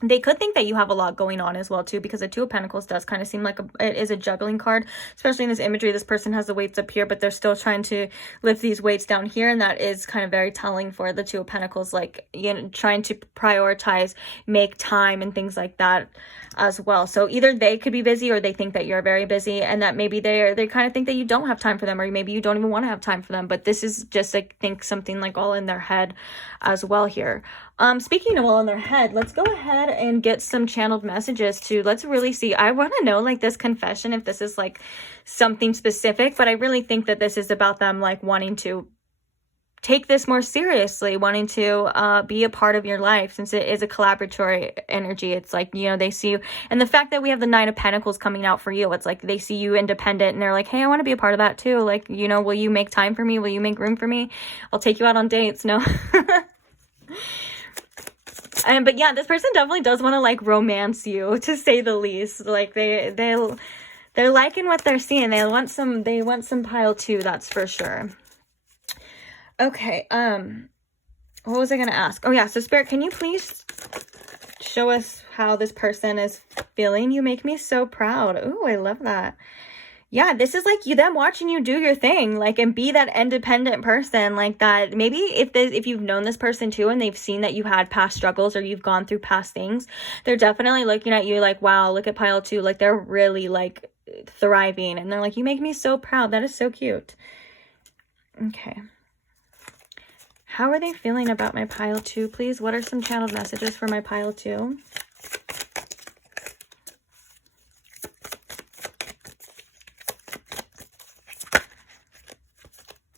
They could think that you have a lot going on as well too, because the Two of Pentacles does kind of seem like it is a juggling card, especially in this imagery. This person has the weights up here, but they're still trying to lift these weights down here, and that is kind of very telling for the Two of Pentacles, like, you know, trying to prioritize, make time and things like that as well. So either they could be busy, or they think that you're very busy, and that maybe they kind of think that you don't have time for them, or maybe you don't even want to have time for them. But this is just, I think, something like all in their head as well here. Speaking of all in their head, let's go ahead and get some channeled messages to, let's really see. I want to know, like, this confession, if this is like something specific, but I really think that this is about them, like, wanting to take this more seriously, wanting to be a part of your life, since it is a collaboratory energy. It's like, you know, they see you, and the fact that we have the Nine of Pentacles coming out for you, it's like they see you independent, and they're like, hey, I want to be a part of that too. Like, you know, will you make time for me? Will you make room for me? I'll take you out on dates. No. But yeah, this person definitely does want to, like, romance you, to say the least. Like, they're liking what they're seeing. They want some pile too, that's for sure. Okay, what was I gonna ask? Oh yeah, so Spirit, can you please show us how this person is feeling? You make me so proud. Ooh, I love that. Yeah, this is like them watching you do your thing, like, and be that independent person, like that. Maybe if you've known this person too, and they've seen that you've had past struggles, or you've gone through past things, they're definitely looking at you like, wow, look at pile two. Like, they're really, like, thriving, and they're like, you make me so proud. That is so cute. Okay. How are they feeling about my pile two, please? What are some channeled messages for my pile two?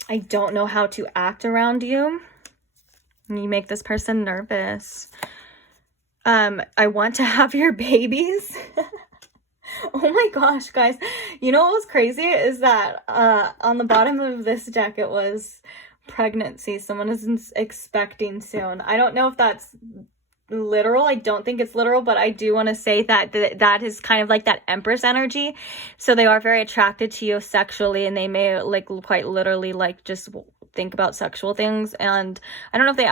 I don't know how to act around you. You make this person nervous. I want to have your babies. Oh my gosh, guys. You know what was crazy is that on the bottom of this deck, it was pregnancy. Someone is expecting soon. I don't know if that's literal. I don't think it's literal, but I do want to say that that is kind of like that Empress energy. So they are very attracted to you sexually, and they may, like, quite literally, like, just think about sexual things. And I don't know if they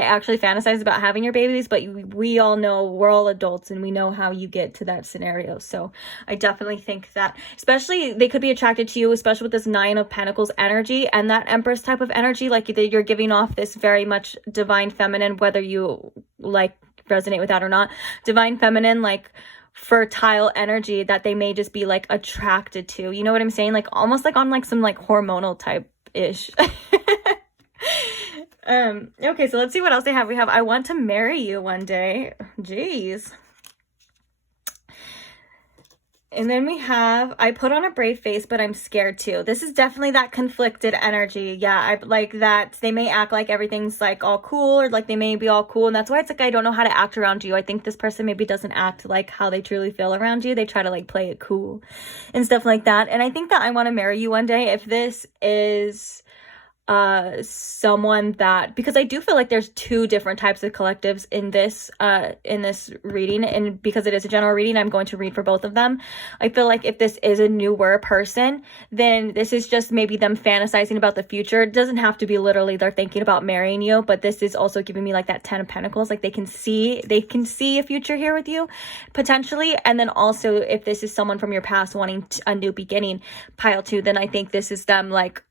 actually fantasize about having your babies, but we all know, we're all adults, and we know how you get to that scenario. So I definitely think that, especially, they could be attracted to you, especially with this Nine of Pentacles energy and that Empress type of energy. Like, you're giving off this very much divine feminine, whether you, like, resonate with that or not, divine feminine, like, fertile energy that they may just be, like, attracted to. You know what I'm saying? Like, almost like on, like, some, like, hormonal type ish. Okay, so let's see what else they have. We have, I want to marry you one day. Jeez. And then we have, I put on a brave face, but I'm scared too. This is definitely that conflicted energy. Yeah, I like that. They may act like everything's, like, all cool, or like they may be all cool. And that's why it's like, I don't know how to act around you. I think this person maybe doesn't act like how they truly feel around you. They try to, like, play it cool and stuff like that. And I think that I want to marry you one day, if this is someone that, because I do feel like there's two different types of collectives in this reading, and because it is a general reading, I'm going to read for both of them. I feel like if this is a newer person, then this is just maybe them fantasizing about the future. It doesn't have to be literally they're thinking about marrying you, but this is also giving me, like, that Ten of Pentacles, like they can see a future here with you potentially. And then also, if this is someone from your past wanting a new beginning, pile two, then I think this is them, like,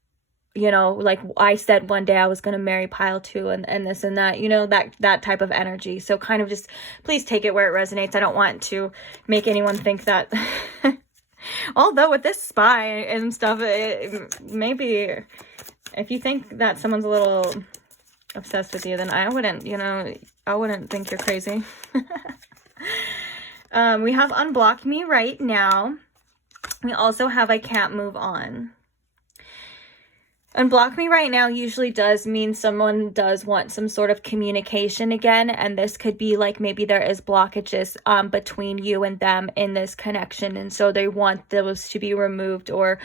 you know, like I said one day I was going to marry pile two, and this and that, you know, that type of energy. So kind of just, please take it where it resonates. I don't want to make anyone think that, although with this spy and stuff, maybe if you think that someone's a little obsessed with you, then I wouldn't, you know, I wouldn't think you're crazy. We have unblock me right now. We also have I can't move on. Unblock me right now usually does mean someone does want some sort of communication again, and this could be like maybe there is blockages between you and them in this connection, and so they want those to be removed, or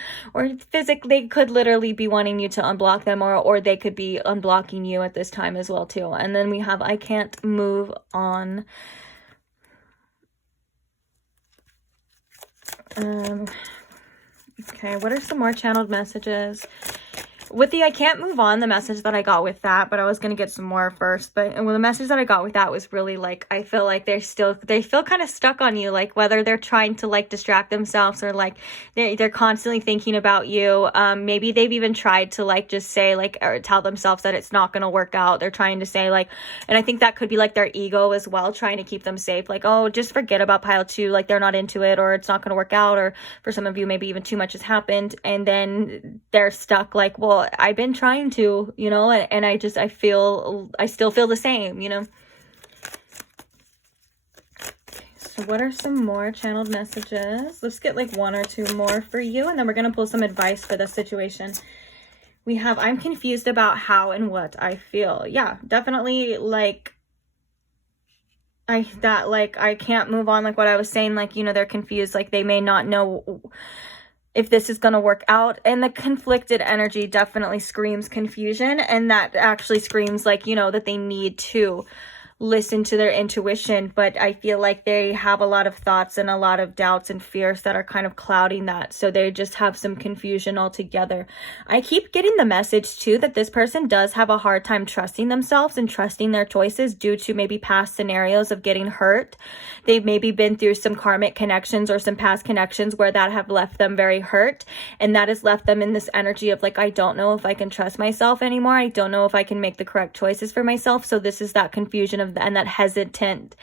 physically they could literally be wanting you to unblock them, or they could be unblocking you at this time as well too. And then we have I can't move on. Okay, what are some more channeled messages? with the I can't move on, the message that I got with that, but I was going to get some more first. But the message that I got with that was really like, I feel like they feel kind of stuck on you, like whether they're trying to like distract themselves or like they're constantly thinking about you. Maybe they've even tried to like just say like, or tell themselves that it's not going to work out. They're trying to say like, and I think that could be like their ego as well, trying to keep them safe. Like, oh, just forget about pile 2. Like they're not into it, or it's not going to work out. Or for some of you, maybe even too much has happened. And then they're stuck like, well, I've been trying to, you know, and I still feel the same, you know. Okay, so what are some more channeled messages? Let's get like 1 or 2 more for you, and then we're going to pull some advice for this situation. We have, I'm confused about how and what I feel. Yeah, definitely like, I can't move on, like what I was saying, like, you know, they're confused, like they may not know if this is going to work out. And the conflicted energy definitely screams confusion, and that actually screams like, you know, that they need to listen to their intuition. But I feel like they have a lot of thoughts and a lot of doubts and fears that are kind of clouding that, so they just have some confusion altogether. I keep getting the message too that this person does have a hard time trusting themselves and trusting their choices due to maybe past scenarios of getting hurt. They've maybe been through some karmic connections or some past connections where that have left them very hurt, and that has left them in this energy of like, I don't know if I can trust myself anymore. I don't know if I can make the correct choices for myself. So this is that confusion of and that hesitant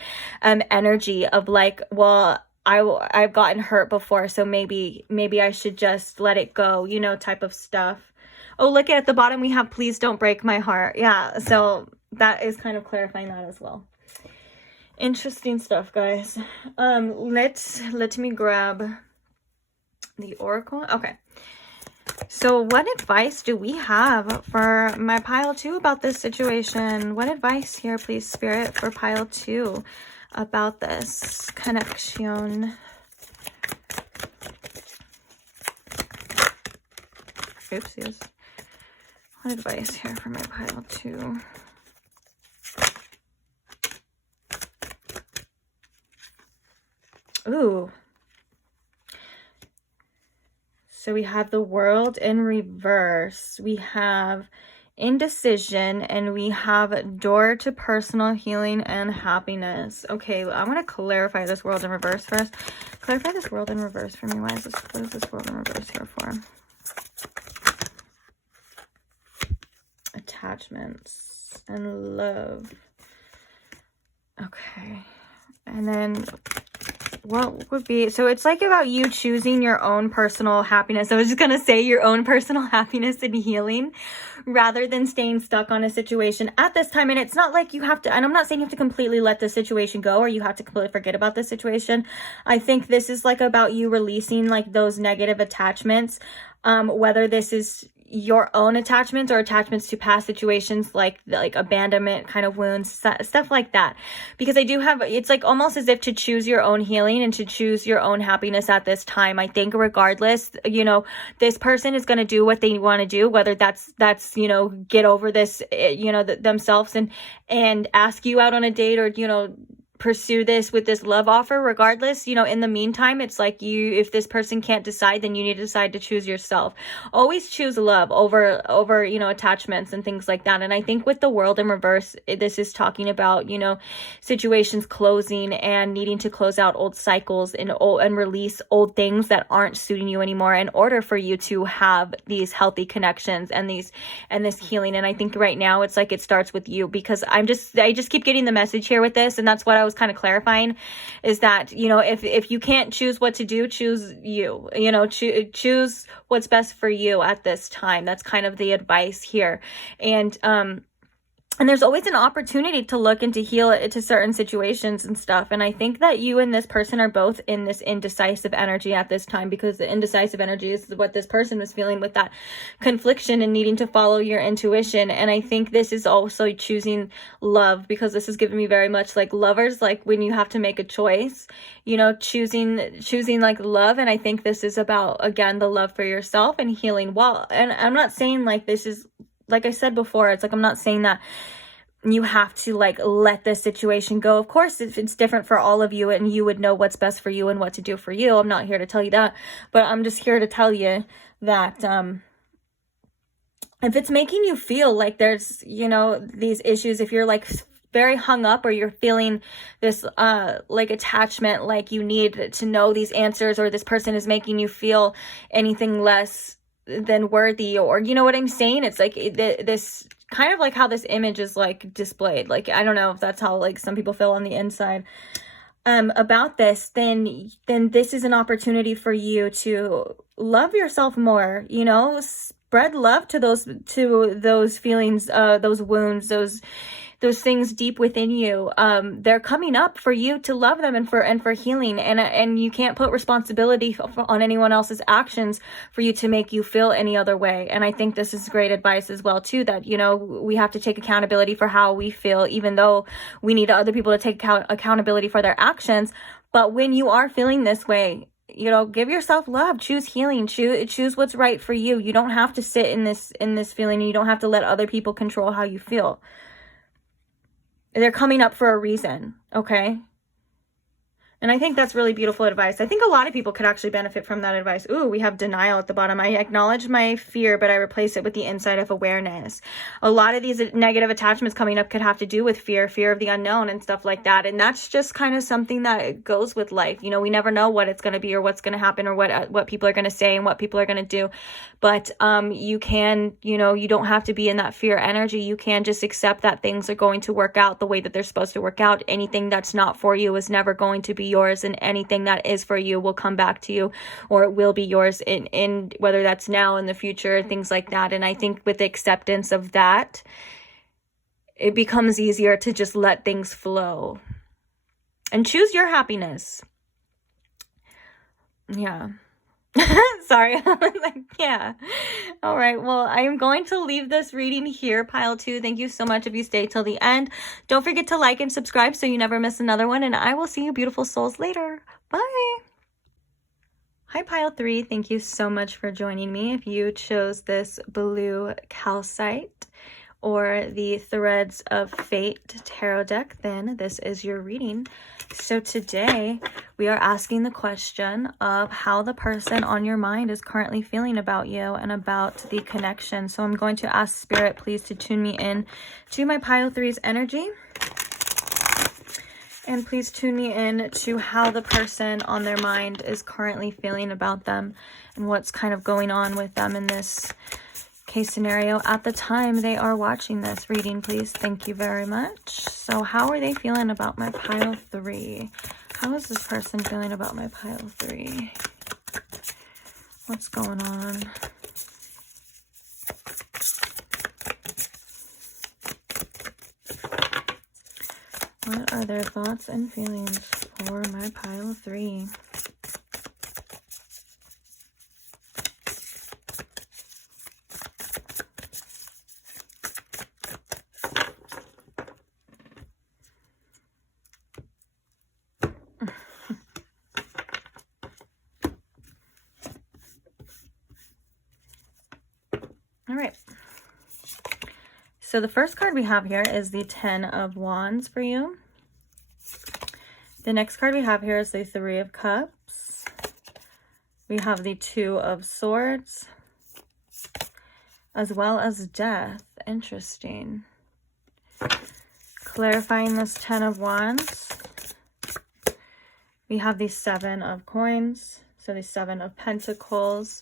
energy of like, well, I've gotten hurt before, so maybe I should just let it go, you know, type of stuff. Oh, look at the bottom we have, please don't break my heart. Yeah, so that is kind of clarifying that as well. Interesting stuff, guys. Let me grab the oracle. Okay. So what advice do we have for my pile 2 about this situation? What advice here, please, Spirit, for pile 2 about this connection? Oopsies. What advice here for my pile 2? Ooh. So we have the World in reverse. We have indecision, and we have door to personal healing and happiness. Okay, I want to clarify this World in reverse first. Clarify this World in reverse for me. What is this World in reverse here for? Attachments and love. Okay. And then what would be, so it's like about you choosing your own personal happiness. I was just going to say your own personal happiness and healing rather than staying stuck on a situation at this time. And it's not like you have to, and I'm not saying you have to completely let the situation go or you have to completely forget about the situation. I think this is like about you releasing like those negative attachments, whether this is your own attachments or attachments to past situations like abandonment kind of wounds, stuff like that. Because I do have, it's like almost as if to choose your own healing and to choose your own happiness at this time. I think regardless, you know, this person is going to do what they want to do, whether that's, you know, get over this, you know, themselves and ask you out on a date, or, you know, pursue this with this love offer. Regardless, you know, in the meantime, it's like if this person can't decide, then you need to decide to choose yourself. Always choose love over, you know, attachments and things like that. And I think with the World in reverse, this is talking about, you know, situations closing and needing to close out old cycles and release old things that aren't suiting you anymore in order for you to have these healthy connections and this healing. And I think right now it's like it starts with you, because I just keep getting the message here with this, and that's what I was kind of clarifying, is that, you know, if you can't choose what to do, choose you, you know, choose what's best for you at this time. That's kind of the advice here. And there's always an opportunity to look and to heal it to certain situations and stuff. And I think that you and this person are both in this indecisive energy at this time, because the indecisive energy is what this person was feeling with that confliction and needing to follow your intuition. And I think this is also choosing love, because this is giving me very much like lovers, like when you have to make a choice, you know, choosing like love. And I think this is about, again, the love for yourself and healing. Well, and I'm not saying like this is, like I said before, it's like, I'm not saying that you have to like let this situation go. Of course, it's different for all of you, and you would know what's best for you and what to do for you. I'm not here to tell you that, but I'm just here to tell you that if it's making you feel like there's, you know, these issues, if you're like very hung up, or you're feeling this like attachment, like you need to know these answers, or this person is making you feel anything less than worthy, or you know what I'm saying? It's like this kind of like how this image is like displayed. Like, I don't know if that's how like some people feel on the inside about this, then this is an opportunity for you to love yourself more, you know, spread love to those feelings, those wounds, those things deep within you. They're coming up for you to love them, and for healing, and you can't put responsibility on anyone else's actions for you to make you feel any other way. And I think this is great advice as well too, that, you know, we have to take accountability for how we feel, even though we need other people to take accountability for their actions. But when you are feeling this way, you know, give yourself love, choose healing, choose what's right for you. You don't have to sit in this feeling. You don't have to let other people control how you feel. They're coming up for a reason, okay? And I think that's really beautiful advice. I think a lot of people could actually benefit from that advice. Ooh, we have denial at the bottom. I acknowledge my fear, but I replace it with the insight of awareness. A lot of these negative attachments coming up could have to do with fear of the unknown and stuff like that. And that's just kind of something that goes with life. You know, we never know what it's going to be, or what's going to happen, or what people are going to say and what people are going to do. But you can, you know, you don't have to be in that fear energy. You can just accept that things are going to work out the way that they're supposed to work out. Anything that's not for you is never going to be yours, and anything that is for you will come back to you, or it will be yours in whether that's now, in the future, things like that. And I think with the acceptance of that, it becomes easier to just let things flow and choose your happiness. Yeah. Sorry. Like, yeah. All right. Well, I am going to leave this reading here, pile 2. Thank you so much if you stayed till the end. Don't forget to like and subscribe so you never miss another one. And I will see you beautiful souls later. Bye. Hi, pile 3. Thank you so much for joining me. If you chose this blue calcite or the Threads of Fate tarot deck, then this is your reading. So today we are asking the question of how the person on your mind is currently feeling about you and about the connection. So I'm going to ask Spirit, please, to tune me in to my pile 3's energy. And please tune me in to how the person on their mind is currently feeling about them and what's kind of going on with them in this case scenario at the time they are watching this reading, please. Thank you very much. So how are they feeling about my pile 3? How is this person feeling about my pile 3? What's going on? What are their thoughts and feelings for my pile 3? All right. So the first card we have here is the 10 of Wands for you. The next card we have here is the 3 of Cups. We have the 2 of Swords, as well as Death. Interesting. Clarifying this 10 of Wands, we have the 7 of Coins, so the 7 of Pentacles.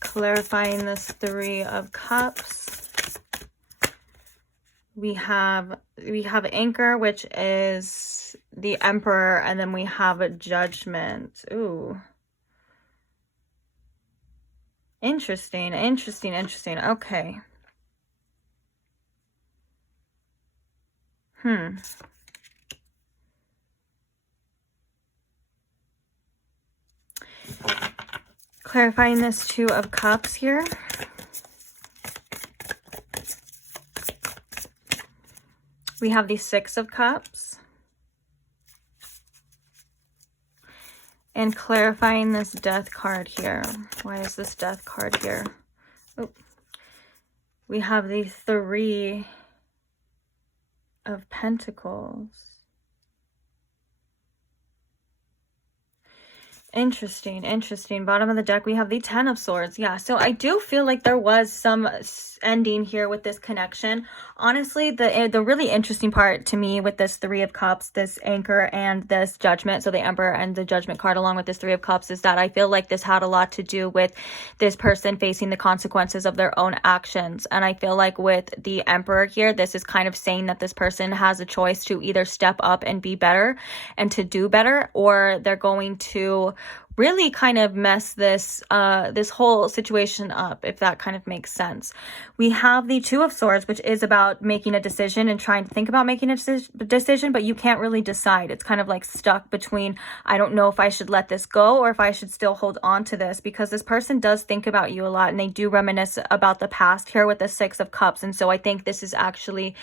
Clarifying this 3 of Cups, we have Anchor, which is the Emperor, and then we have a Judgment. Ooh. Interesting. Okay. Clarifying this 2 of Cups here. We have the 6 of Cups. And clarifying this Death card here. Why is this Death card here? Oh. We have the 3 of Pentacles. Interesting, interesting. Bottom of the deck, we have the Ten of Swords. Yeah, so I do feel like there was some ending here with this connection. Honestly, the really interesting part to me with this Three of Cups, this Anchor, and this Judgment, so the Emperor and the Judgment card along with this Three of Cups, is that I feel like this had a lot to do with this person facing the consequences of their own actions. And I feel like with the Emperor here, this is kind of saying that this person has a choice to either step up and be better and to do better, or they're going to really kind of mess this this whole situation up, if that kind of makes sense. We have the Two of Swords, which is about making a decision and trying to think about making a decision, but you can't really decide. It's kind of like stuck between, I don't know if I should let this go or if I should still hold on to this, because this person does think about you a lot and they do reminisce about the past here with the Six of Cups. And so I think this is actually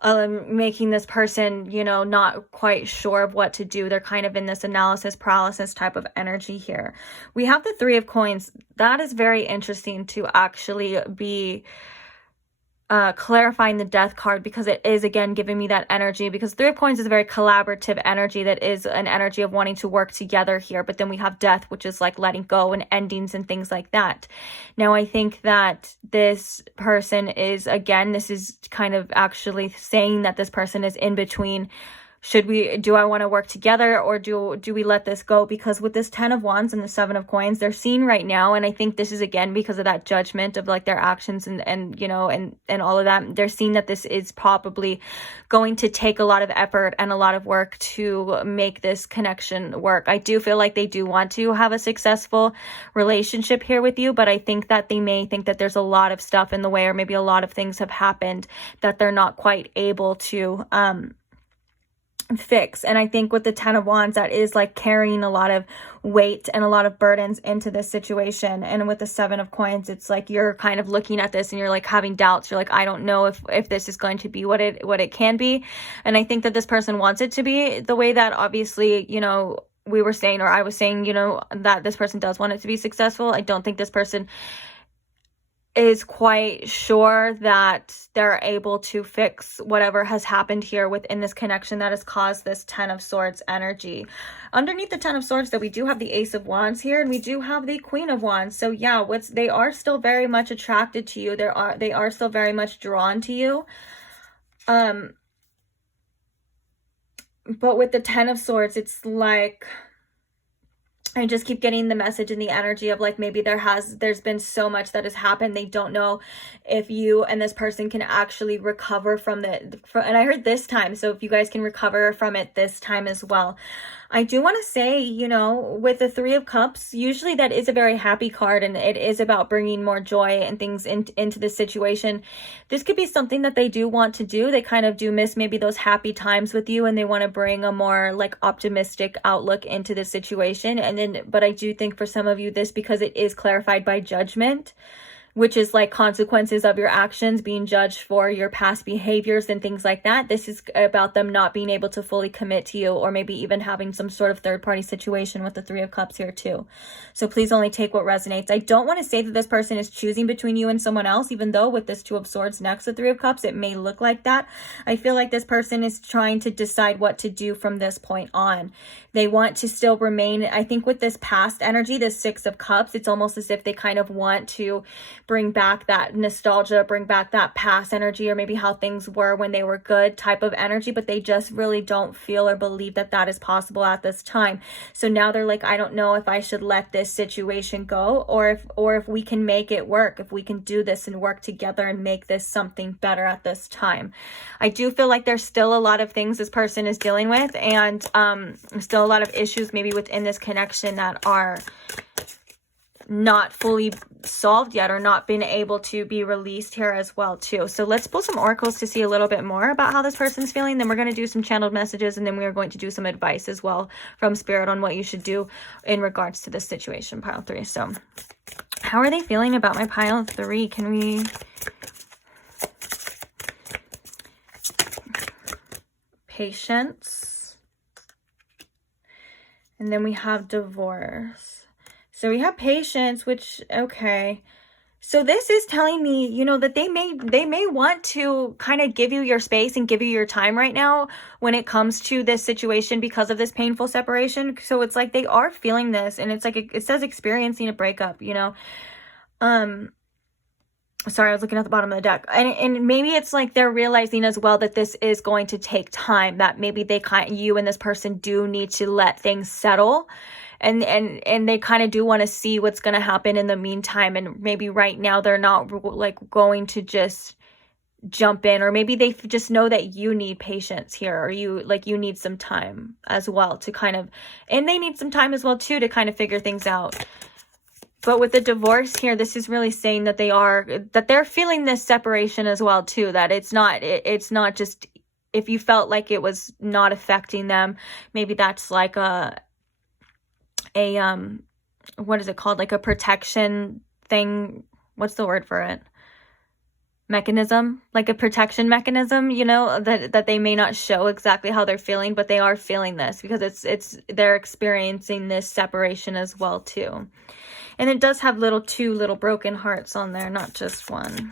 making this person, you know, not quite sure of what to do. They're kind of in this analysis paralysis type of energy here. We have the Three of Coins. That is very interesting to actually be clarifying the Death card, because it is again giving me that energy, because Three of Coins is a very collaborative energy, that is an energy of wanting to work together here. But then we have Death, which is like letting go and endings and things like that. Now I think that this person is, again, this is kind of actually saying that this person is in between. Do I want to work together, or do we let this go? Because with this Ten of Wands and the Seven of Coins, they're seen right now, and I think this is again because of that judgment of like their actions and you know and all of that. They're seeing that this is probably going to take a lot of effort and a lot of work to make this connection work. I do feel like they do want to have a successful relationship here with you, but I think that they may think that there's a lot of stuff in the way, or maybe a lot of things have happened that they're not quite able to fix. And I think with the Ten of Wands, that is like carrying a lot of weight and a lot of burdens into this situation. And with the Seven of Coins, it's like you're kind of looking at this and you're like having doubts. You're like, I don't know if this is going to be what it can be. And I think that this person wants it to be the way that, obviously, you know, we were saying, or I was saying, you know, that this person does want it to be successful. I don't think this person is quite sure that they're able to fix whatever has happened here within this connection that has caused this Ten of Swords energy. Underneath the Ten of Swords, though, we do have the Ace of Wands here, and we do have the Queen of Wands. So yeah, they are still very much attracted to you. They are still very much drawn to you. But with the Ten of Swords, it's like, I just keep getting the message and the energy of like, maybe there's been so much that has happened. They don't know if you and this person can actually recover from and I heard this time. So if you guys can recover from it this time as well. I do want to say, you know, with the Three of Cups, usually that is a very happy card, and it is about bringing more joy and things into the situation. This could be something that they do want to do. They kind of do miss maybe those happy times with you, and they want to bring a more like optimistic outlook into the situation. But I do think for some of you, this, because it is clarified by Judgment, which is like consequences of your actions, being judged for your past behaviors and things like that. This is about them not being able to fully commit to you, or maybe even having some sort of third-party situation with the Three of Cups here too. So please only take what resonates. I don't want to say that this person is choosing between you and someone else, even though with this Two of Swords next to Three of Cups, it may look like that. I feel like this person is trying to decide what to do from this point on. They want to still remain, I think with this past energy, this Six of Cups, it's almost as if they kind of want to bring back that nostalgia, bring back that past energy, or maybe how things were when they were good type of energy, but they just really don't feel or believe that that is possible at this time. So now they're like, I don't know if I should let this situation go, or if we can make it work, if we can do this and work together and make this something better at this time. I do feel like there's still a lot of things this person is dealing with, and still a lot of issues maybe within this connection that are not fully solved yet, or not been able to be released here as well too. So let's pull some oracles to see a little bit more about how this person's feeling. Then we're going to do some channeled messages, and then we are going to do some advice as well from Spirit on what you should do in regards to this situation, pile 3. So how are they feeling about my pile 3? Can we... Patience. And then we have divorce. So we have patience, which, okay. So this is telling me, you know, that they may want to kind of give you your space and give you your time right now when it comes to this situation because of this painful separation. So it's like they are feeling this, and it's like it says experiencing a breakup, you know. Sorry, I was looking at the bottom of the deck, and maybe it's like they're realizing as well that this is going to take time, that maybe you and this person do need to let things settle, and they kind of do want to see what's going to happen in the meantime, and maybe right now they're not like going to just jump in, or maybe they just know that you need patience here, or you need some time as well to kind of, and they need some time as well too to kind of figure things out. But with the divorce here, this is really saying that they're feeling this separation as well too, that it's not just, if you felt like it was not affecting them, maybe that's like a what is it called, like a protection thing, what's the word for it, mechanism, like a protection mechanism, you know, that they may not show exactly how they're feeling, but they are feeling this because they're experiencing this separation as well too. And it does have two little broken hearts on there, not just one.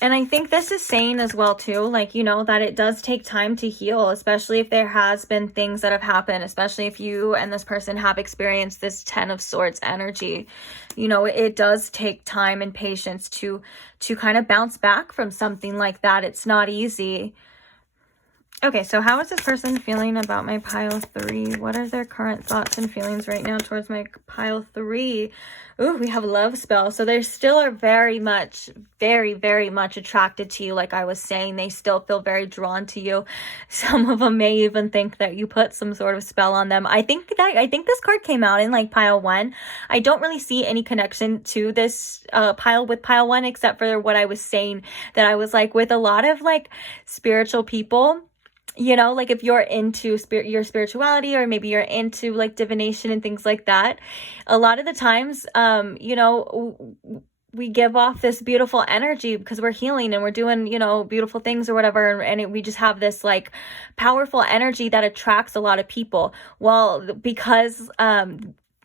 And I think this is saying as well too, like, you know, that it does take time to heal, especially if there has been things that have happened, especially if you and this person have experienced this 10 of Swords energy. You know, it does take time and patience to kind of bounce back from something like that. It's not easy. Okay, so how is this person feeling about my pile 3? What are their current thoughts and feelings right now towards my pile 3? Ooh, we have love spell. So they still are very, very much attracted to you. Like I was saying, they still feel very drawn to you. Some of them may even think that you put some sort of spell on them. I think this card came out in like pile 1. I don't really see any connection to this pile with pile 1, except for what I was saying, that I was like, with a lot of like spiritual people, you know, like if you're into your spirituality, or maybe you're into like divination and things like that, a lot of the times, you know, we give off this beautiful energy because we're healing and we're doing, you know, beautiful things or whatever. And we just have this like powerful energy that attracts a lot of people. Well, because,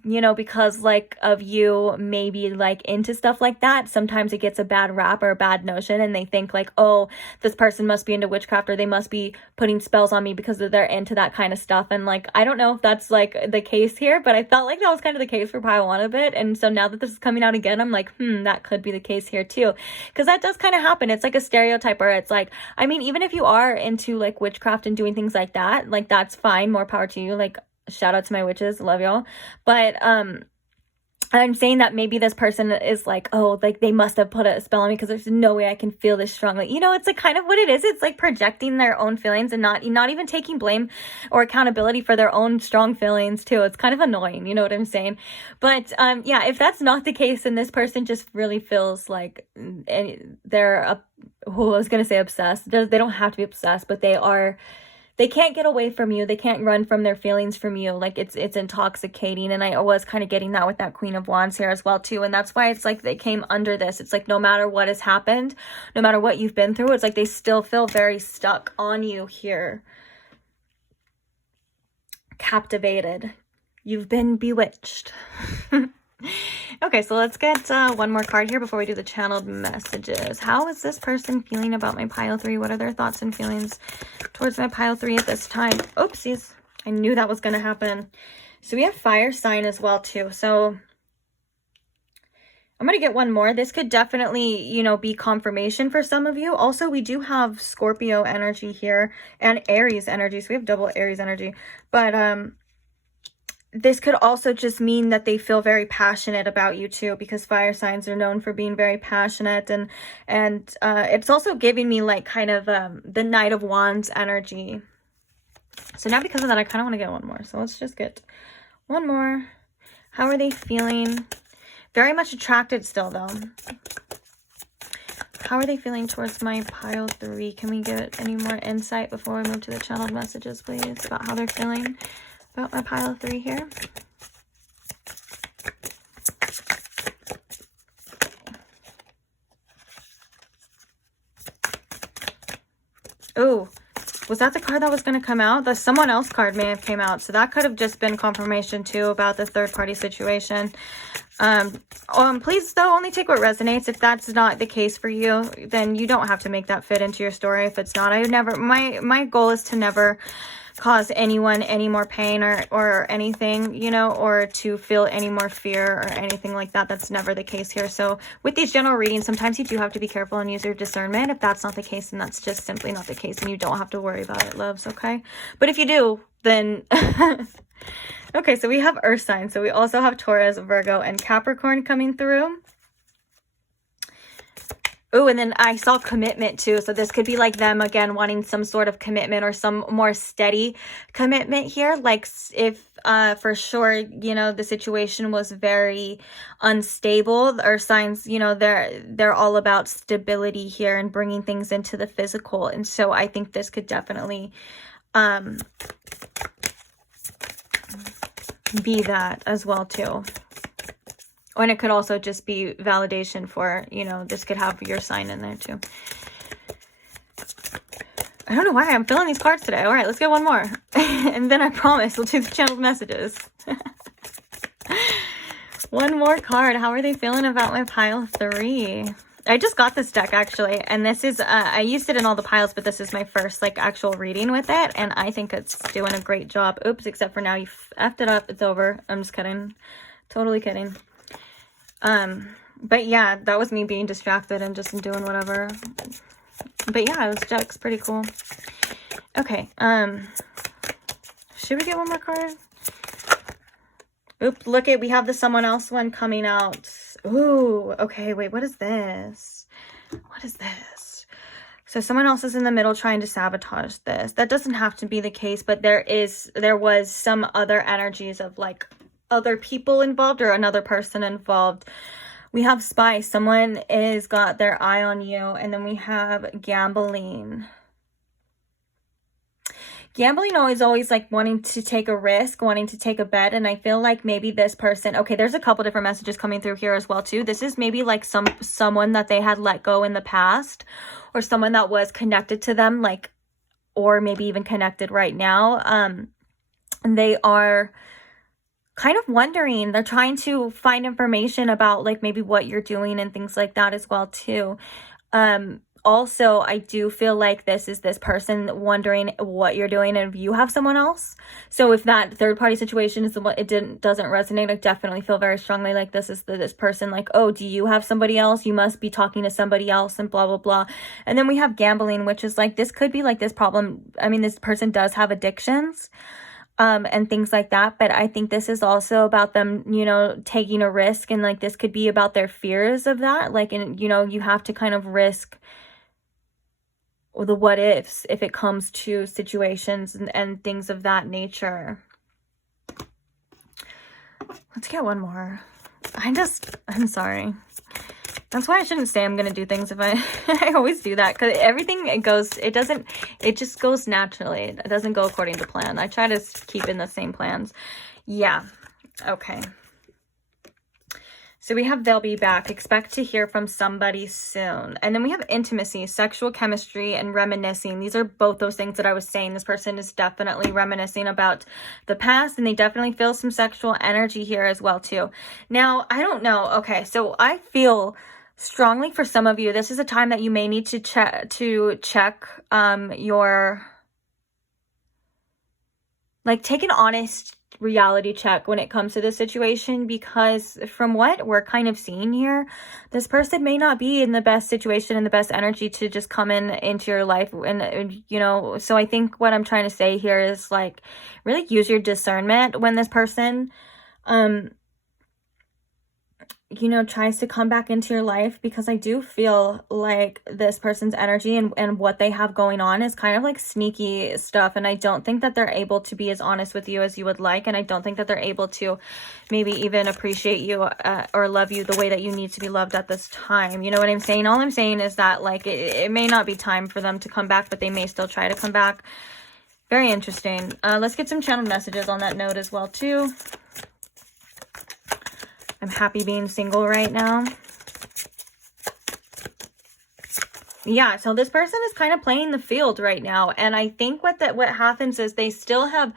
you know, because like of you maybe like into stuff like that, sometimes it gets a bad rap or a bad notion, and they think like, oh, this person must be into witchcraft, or they must be putting spells on me because they're into that kind of stuff. And like, I don't know if that's like the case here, but I felt like that was kind of the case for pile 1 a bit. And so now that this is coming out again, I'm like, that could be the case here too, because that does kind of happen. It's like a stereotype, or it's like, I mean, even if you are into like witchcraft and doing things like that, like that's fine, more power to you. Like, shout out to my witches, love y'all. But I'm saying that maybe this person is like, oh, like they must have put a spell on me because there's no way I can feel this strongly. You know, it's like kind of what it is. It's like projecting their own feelings and not even taking blame or accountability for their own strong feelings too. It's kind of annoying, you know what I'm saying? But yeah, if that's not the case, and this person just really feels like they're I was gonna say obsessed. They don't have to be obsessed, but they can't get away from you. They can't run from their feelings from you. Like it's intoxicating. And I was kind of getting that with that Queen of Wands here as well too. And that's why it's like they came under this. It's like no matter what has happened, no matter what you've been through, it's like they still feel very stuck on you here. Captivated. You've been bewitched. Okay, so let's get one more card here before we do the channeled messages. How is this person feeling about my pile 3? What are their thoughts and feelings towards my pile 3 at this time? Oopsies. I knew that was going to happen. So we have fire sign as well too. So I'm going to get one more. This could definitely, you know, be confirmation for some of you. Also, we do have Scorpio energy here and Aries energy. So we have double Aries energy. But this could also just mean that they feel very passionate about you too, because fire signs are known for being very passionate. And it's also giving me like kind of the Knight of Wands energy. So now because of that, I kind of want to get one more. So let's just get one more. How are they feeling? Very much attracted still though. How are they feeling towards my pile 3? Can we get any more insight before we move to the channeled messages, please, about how they're feeling about my pile 3 here? Oh, Was that the card that was going to come out? The someone else card may have came out. So that could have just been confirmation too about the third party situation. Please though, only take what resonates. If that's not the case for you, then you don't have to make that fit into your story. If it's not, I would never, my goal is to never cause anyone any more pain or anything, you know, or to feel any more fear or anything like that. That's never the case here. So with these general readings, sometimes you do have to be careful and use your discernment. If that's not the case, then that's just simply not the case, and you don't have to worry about it, loves, okay? But if you do, then okay, so we have earth signs. So we also have Taurus, Virgo, and Capricorn coming through. Oh, and then I saw commitment too. So this could be like them again wanting some sort of commitment or some more steady commitment here. Like if for sure, you know, the situation was very unstable, or signs, you know, they're all about stability here and bringing things into the physical. And so I think this could definitely be that as well too. And it could also just be validation for, you know, this could have your sign in there too. I don't know why I'm feeling these cards today. All right, let's get one more. And then I promise we'll do the channeled messages. One more card. How are they feeling about my pile 3? I just got this deck actually. And this is, I used it in all the piles, but this is my first like actual reading with it. And I think it's doing a great job. Oops, except for now you effed it up. It's over. I'm just kidding. Totally kidding. But yeah, that was me being distracted and just doing whatever. But yeah, this deck's pretty cool. Okay, should we get one more card? Oop, look it, we have the someone else one coming out. Ooh, okay, wait, what is this? What is this? So someone else is in the middle trying to sabotage this. That doesn't have to be the case, but there was some other energies of like other people involved or another person involved. We have spy. Someone is got their eye on you. And then we have gambling. Gambling is always like wanting to take a risk, wanting to take a bet. And I feel like maybe this person, okay, there's a couple different messages coming through here as well too. This is maybe like someone that they had let go in the past, or someone that was connected to them, like, or maybe even connected right now. And they are kind of wondering, they're trying to find information about like maybe what you're doing and things like that as well too. Also, I do feel like this is this person wondering what you're doing and if you have someone else. So if that third party situation is the one, doesn't resonate, I definitely feel very strongly like this is this person like, oh, do you have somebody else? You must be talking to somebody else and blah, blah, blah. And then we have gambling, which is like, this could be like this problem. I mean, this person does have addictions. And things like that. But I think this is also about them, you know, taking a risk, and like this could be about their fears of that. Like, and you know, you have to kind of risk the what ifs if it comes to situations and things of that nature. Let's get one more. I'm sorry. That's why I shouldn't say I'm going to do things if I always do that, because everything it just goes naturally. It doesn't go according to plan. I try to keep in the same plans. Yeah. Okay. So we have they'll be back. Expect to hear from somebody soon. And then we have intimacy, sexual chemistry, and reminiscing. These are both those things that I was saying. This person is definitely reminiscing about the past, and they definitely feel some sexual energy here as well too. Now, I don't know. Okay, so I feel strongly for some of you, this is a time that you may need to check your, like, take an honest reality check when it comes to this situation, because from what we're kind of seeing here, this person may not be in the best situation and the best energy to just come into your life. And you know, so I think what I'm trying to say here is like, really use your discernment when this person you know, tries to come back into your life, because I do feel like this person's energy and what they have going on is kind of like sneaky stuff. And I don't think that they're able to be as honest with you as you would like. And I don't think that they're able to maybe even appreciate you or love you the way that you need to be loved at this time. You know what I'm saying? All I'm saying is that like it may not be time for them to come back, but they may still try to come back. Very interesting. Let's get some channeled messages on that note as well too. I'm happy being single right now. Yeah, so this person is kind of playing the field right now. And I think what happens is they still have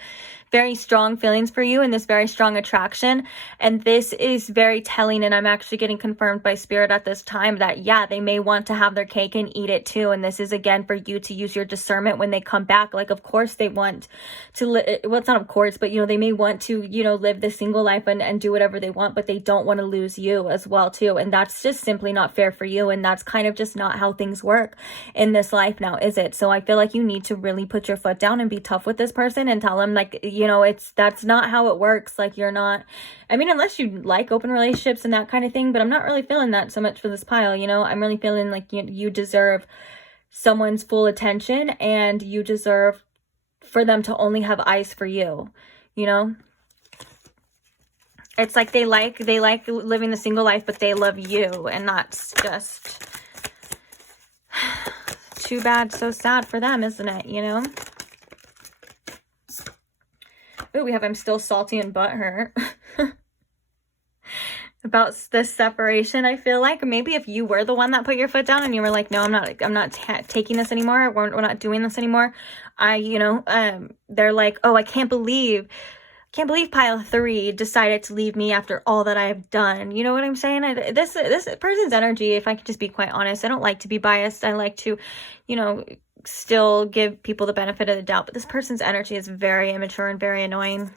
very strong feelings for you and this very strong attraction. And this is very telling. And I'm actually getting confirmed by spirit at this time that, yeah, they may want to have their cake and eat it too. And this is, again, for you to use your discernment when they come back. Like, of course they want to well, it's not of course, but, you know, they may want to, you know, live the single life and do whatever they want, but they don't want to lose you as well too. And that's just simply not fair for you. And that's kind of just not how things work in this life now, is it? So I feel like you need to really put your foot down and be tough with this person and tell them, like, you know, that's not how it works. Like, you're not, I mean, unless you like open relationships and that kind of thing, but I'm not really feeling that so much for this pile, you know. I'm really feeling like you deserve someone's full attention, and you deserve for them to only have eyes for you, you know. It's like they like living the single life, but they love you, and that's just too bad, so sad for them, isn't it, you know? Oh, we have I'm still salty and butthurt about this separation. I feel like maybe if you were the one that put your foot down and you were like, no, I'm not taking this anymore. We're not doing this anymore. They're like, oh, I can't believe pile 3 decided to leave me after all that I have done. You know what I'm saying? This person's energy, if I could just be quite honest, I don't like to be biased. I like to, you know, still give people the benefit of the doubt, but this person's energy is very immature and very annoying.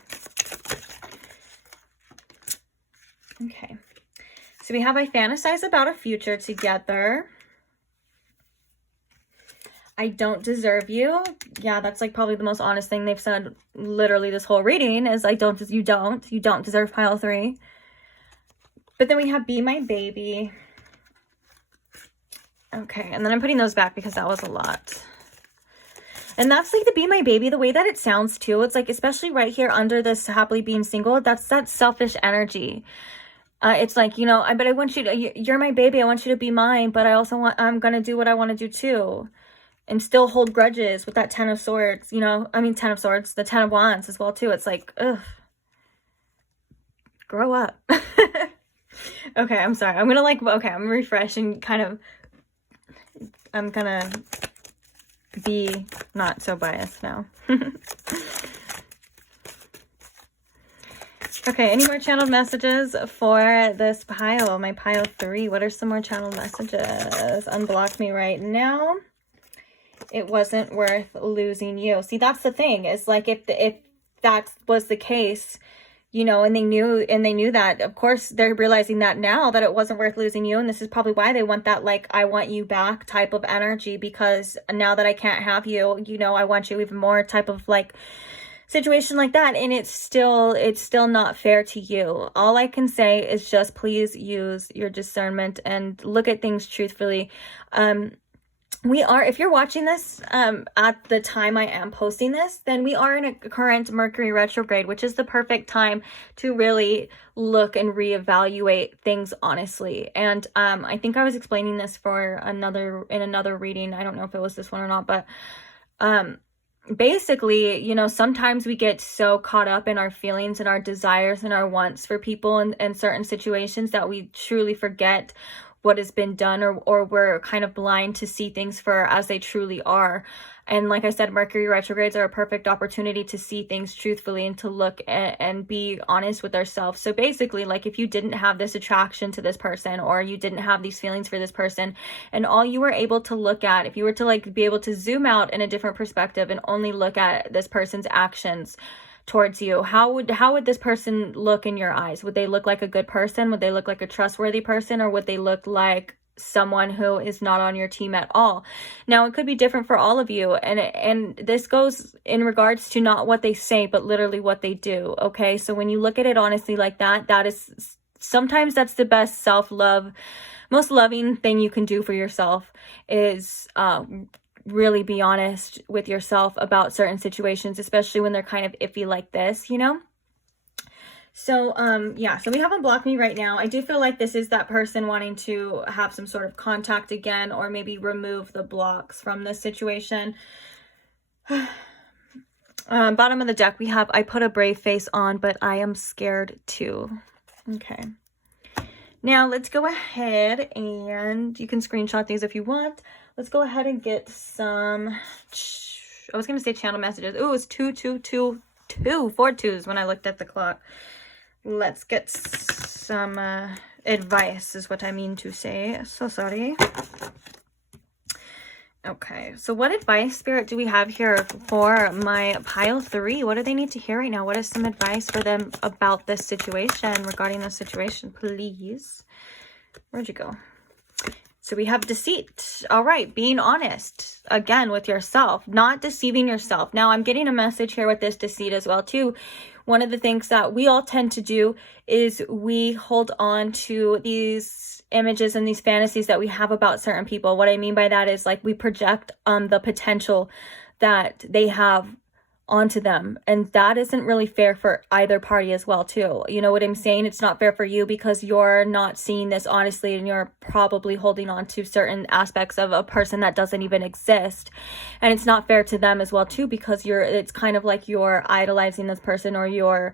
Okay, so we have I fantasize about a future together. I don't deserve you. Yeah, that's like probably the most honest thing they've said literally this whole reading is you don't deserve pile 3. But then we have be my baby. Okay, and then I'm putting those back because that was a lot. And that's like the be my baby, the way that it sounds too. It's like, especially right here under this happily being single, that's that selfish energy. It's like, you know, but I want you to, you're my baby. I want you to be mine, but I'm going to do what I want to do too. And still hold grudges with that 10 of swords, you know, I mean, 10 of swords, the 10 of wands as well too. It's like, ugh, grow up. Okay, I'm sorry. I'm gonna refresh and I'm gonna be not so biased now. Okay, any more channeled messages for this pile, my pile 3? What are some more channeled messages? Unblock me right now. It wasn't worth losing you. See, that's the thing. It's like if that was the case, you know, and they knew that, of course, they're realizing that now that it wasn't worth losing you. And this is probably why they want that, like, I want you back type of energy, because now that I can't have you, you know, I want you even more type of like situation like that. And it's still not fair to you. All I can say is just please use your discernment and look at things truthfully. If you're watching this at the time I am posting this, then we are in a current Mercury retrograde, which is the perfect time to really look and reevaluate things honestly. And I think I was explaining this in another reading. I don't know if it was this one or not, but basically, you know, sometimes we get so caught up in our feelings and our desires and our wants for people and certain situations that we truly forget what has been done, or we're kind of blind to see things for as they truly are. And like I said, Mercury retrogrades are a perfect opportunity to see things truthfully and to look and be honest with ourselves. So basically, like, if you didn't have this attraction to this person, or you didn't have these feelings for this person, and all you were able to look at, if you were to like be able to zoom out in a different perspective and only look at this person's actions towards you, how would this person look in your eyes? Would they look like a good person? Would they look like a trustworthy person? Or would they look like someone who is not on your team at all? Now, it could be different for all of you, and this goes in regards to not what they say, but literally what they do. Okay, so when you look at it honestly like that, sometimes that's the best self-love, most loving thing you can do for yourself, is really be honest with yourself about certain situations, especially when they're kind of iffy like this, you know? So, yeah, so we have unblocked me right now. I do feel like this is that person wanting to have some sort of contact again, or maybe remove the blocks from this situation. Bottom of the deck, we have, I put a brave face on, but I am scared too. Okay. Now let's go ahead, and you can screenshot these if you want. Let's go ahead and get some, I was going to say channel messages. Oh, it's 4 twos when I looked at the clock. Let's get some advice is what I mean to say. So sorry. Okay, so what advice, Spirit, do we have here for my pile 3? What do they need to hear right now? What is some advice for them about this situation, regarding this situation, please? Where'd you go? So we have deceit. All right, being honest, again, with yourself, not deceiving yourself. Now, I'm getting a message here with this deceit as well, too. One of the things that we all tend to do is we hold on to these images and these fantasies that we have about certain people. What I mean by that is like we project the potential that they have onto them, and that isn't really fair for either party as well, too. You know what I'm saying? It's not fair for you because you're not seeing this honestly, and you're probably holding on to certain aspects of a person that doesn't even exist. And it's not fair to them as well, too, because it's kind of like you're idolizing this person, or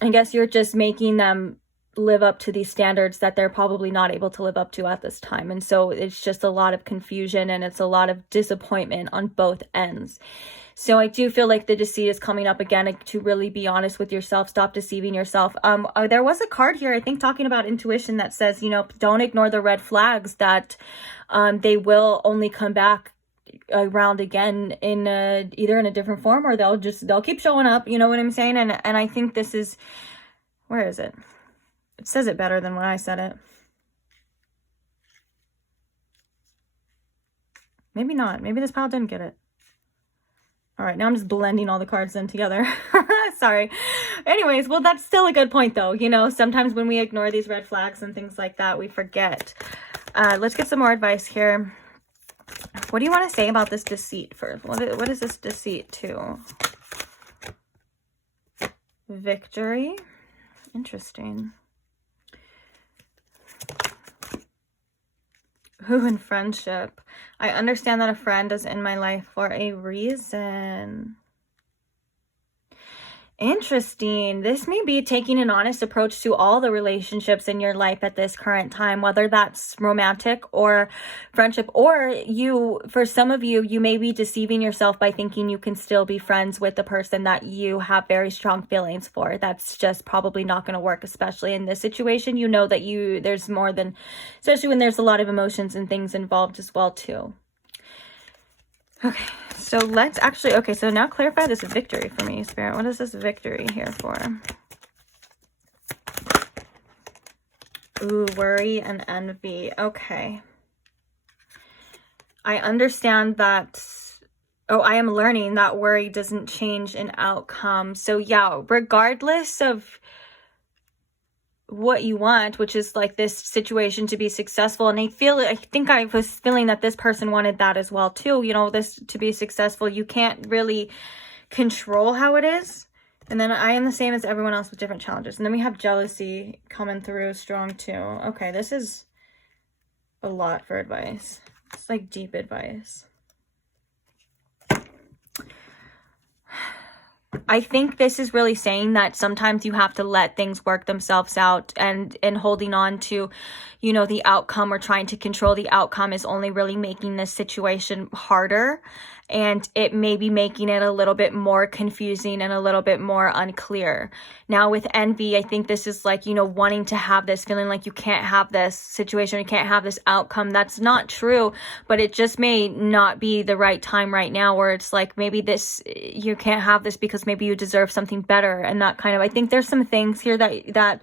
I guess you're just making them live up to these standards that they're probably not able to live up to at this time. And so it's just a lot of confusion, and it's a lot of disappointment on both ends. So I do feel like the deceit is coming up again, to really be honest with yourself. Stop deceiving yourself. There was a card here, I think, talking about intuition that says, you know, don't ignore the red flags, that they will only come back around again in either in a different form, or they'll keep showing up. You know what I'm saying? And I think this is, where is it? It says it better than when I said it. Maybe not. Maybe this pile didn't get it. All right, now I'm just blending all the cards in together. Sorry. Anyways, well, that's still a good point, though. You know, sometimes when we ignore these red flags and things like that, we forget. Let's get some more advice here. What do you want to say about this deceit first? What is this deceit to? Victory. Interesting. Ooh, and friendship. I understand that a friend is in my life for a reason. Interesting. This may be taking an honest approach to all the relationships in your life at this current time, whether that's romantic or friendship, or for some of you, you may be deceiving yourself by thinking you can still be friends with the person that you have very strong feelings for. That's just probably not going to work, especially in this situation. You know that there's more than, especially when there's a lot of emotions and things involved as well, too. Okay, so let's actually, okay, so now clarify this victory for me, Spirit. What is this victory here for? Ooh, worry and envy. Okay. I understand that, I am learning that worry doesn't change an outcome. So yeah, regardless of what you want, which is like this situation to be successful, and I think I was feeling that this person wanted that as well too, you know, this to be successful. You can't really control how it is. And then I am the same as everyone else with different challenges. And then we have jealousy coming through strong too. Okay, this is a lot for advice. It's like deep advice. I think this is really saying that sometimes you have to let things work themselves out, and holding on to, you know, the outcome or trying to control the outcome is only really making this situation harder, and it may be making it a little bit more confusing and a little bit more unclear. Now with envy, I think this is like, you know, wanting to have this feeling like you can't have this situation, you can't have this outcome. That's not true, but it just may not be the right time right now, where it's like maybe you can't have this because maybe you deserve something better, and that kind of, I think there's some things here that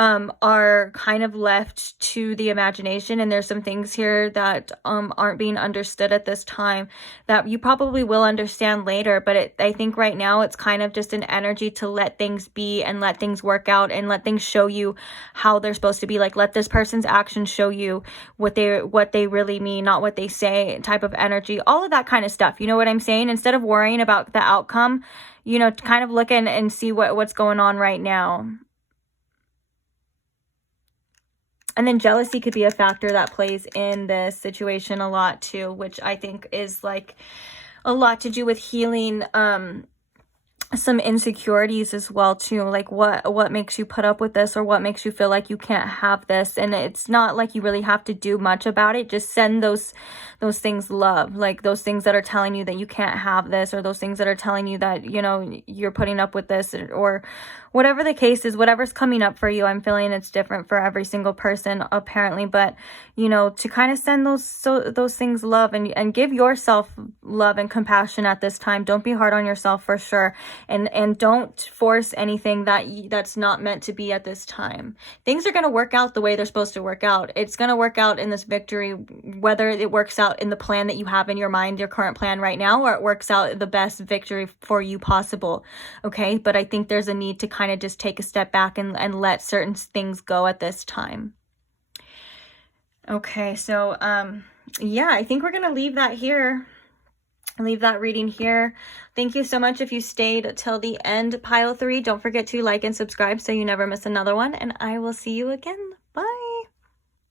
are kind of left to the imagination, and there's some things here that aren't being understood at this time that you probably will understand later. But I think right now it's kind of just an energy to let things be and let things work out and let things show you how they're supposed to be. Like, let this person's actions show you what they really mean, not what they say, type of energy, all of that kind of stuff. You know what I'm saying? Instead of worrying about the outcome, you know, kind of look and see what's going on right now. And then jealousy could be a factor that plays in this situation a lot too, which I think is like a lot to do with healing some insecurities as well too, like what makes you put up with this, or what makes you feel like you can't have this. And it's not like you really have to do much about it. Just send those things love, like those things that are telling you that you can't have this, or those things that are telling you that, you know, you're putting up with this, or whatever the case is, whatever's coming up for you. I'm feeling it's different for every single person apparently, but you know, to kind of send those things love, and give yourself love and compassion at this time. Don't be hard on yourself for sure, and don't force anything that's not meant to be at this time. Things are going to work out the way they're supposed to work out. It's going to work out in this victory, whether it works out in the plan that you have in your mind, your current plan right now, or it works out the best victory for you possible. Okay, but I think there's a need to kind of just take a step back and let certain things go at this time. Okay, so yeah, I think we're gonna leave that here. Leave that reading here. Thank you so much if you stayed till the end, pile 3. Don't forget to like and subscribe so you never miss another one, and I will see you again. Bye.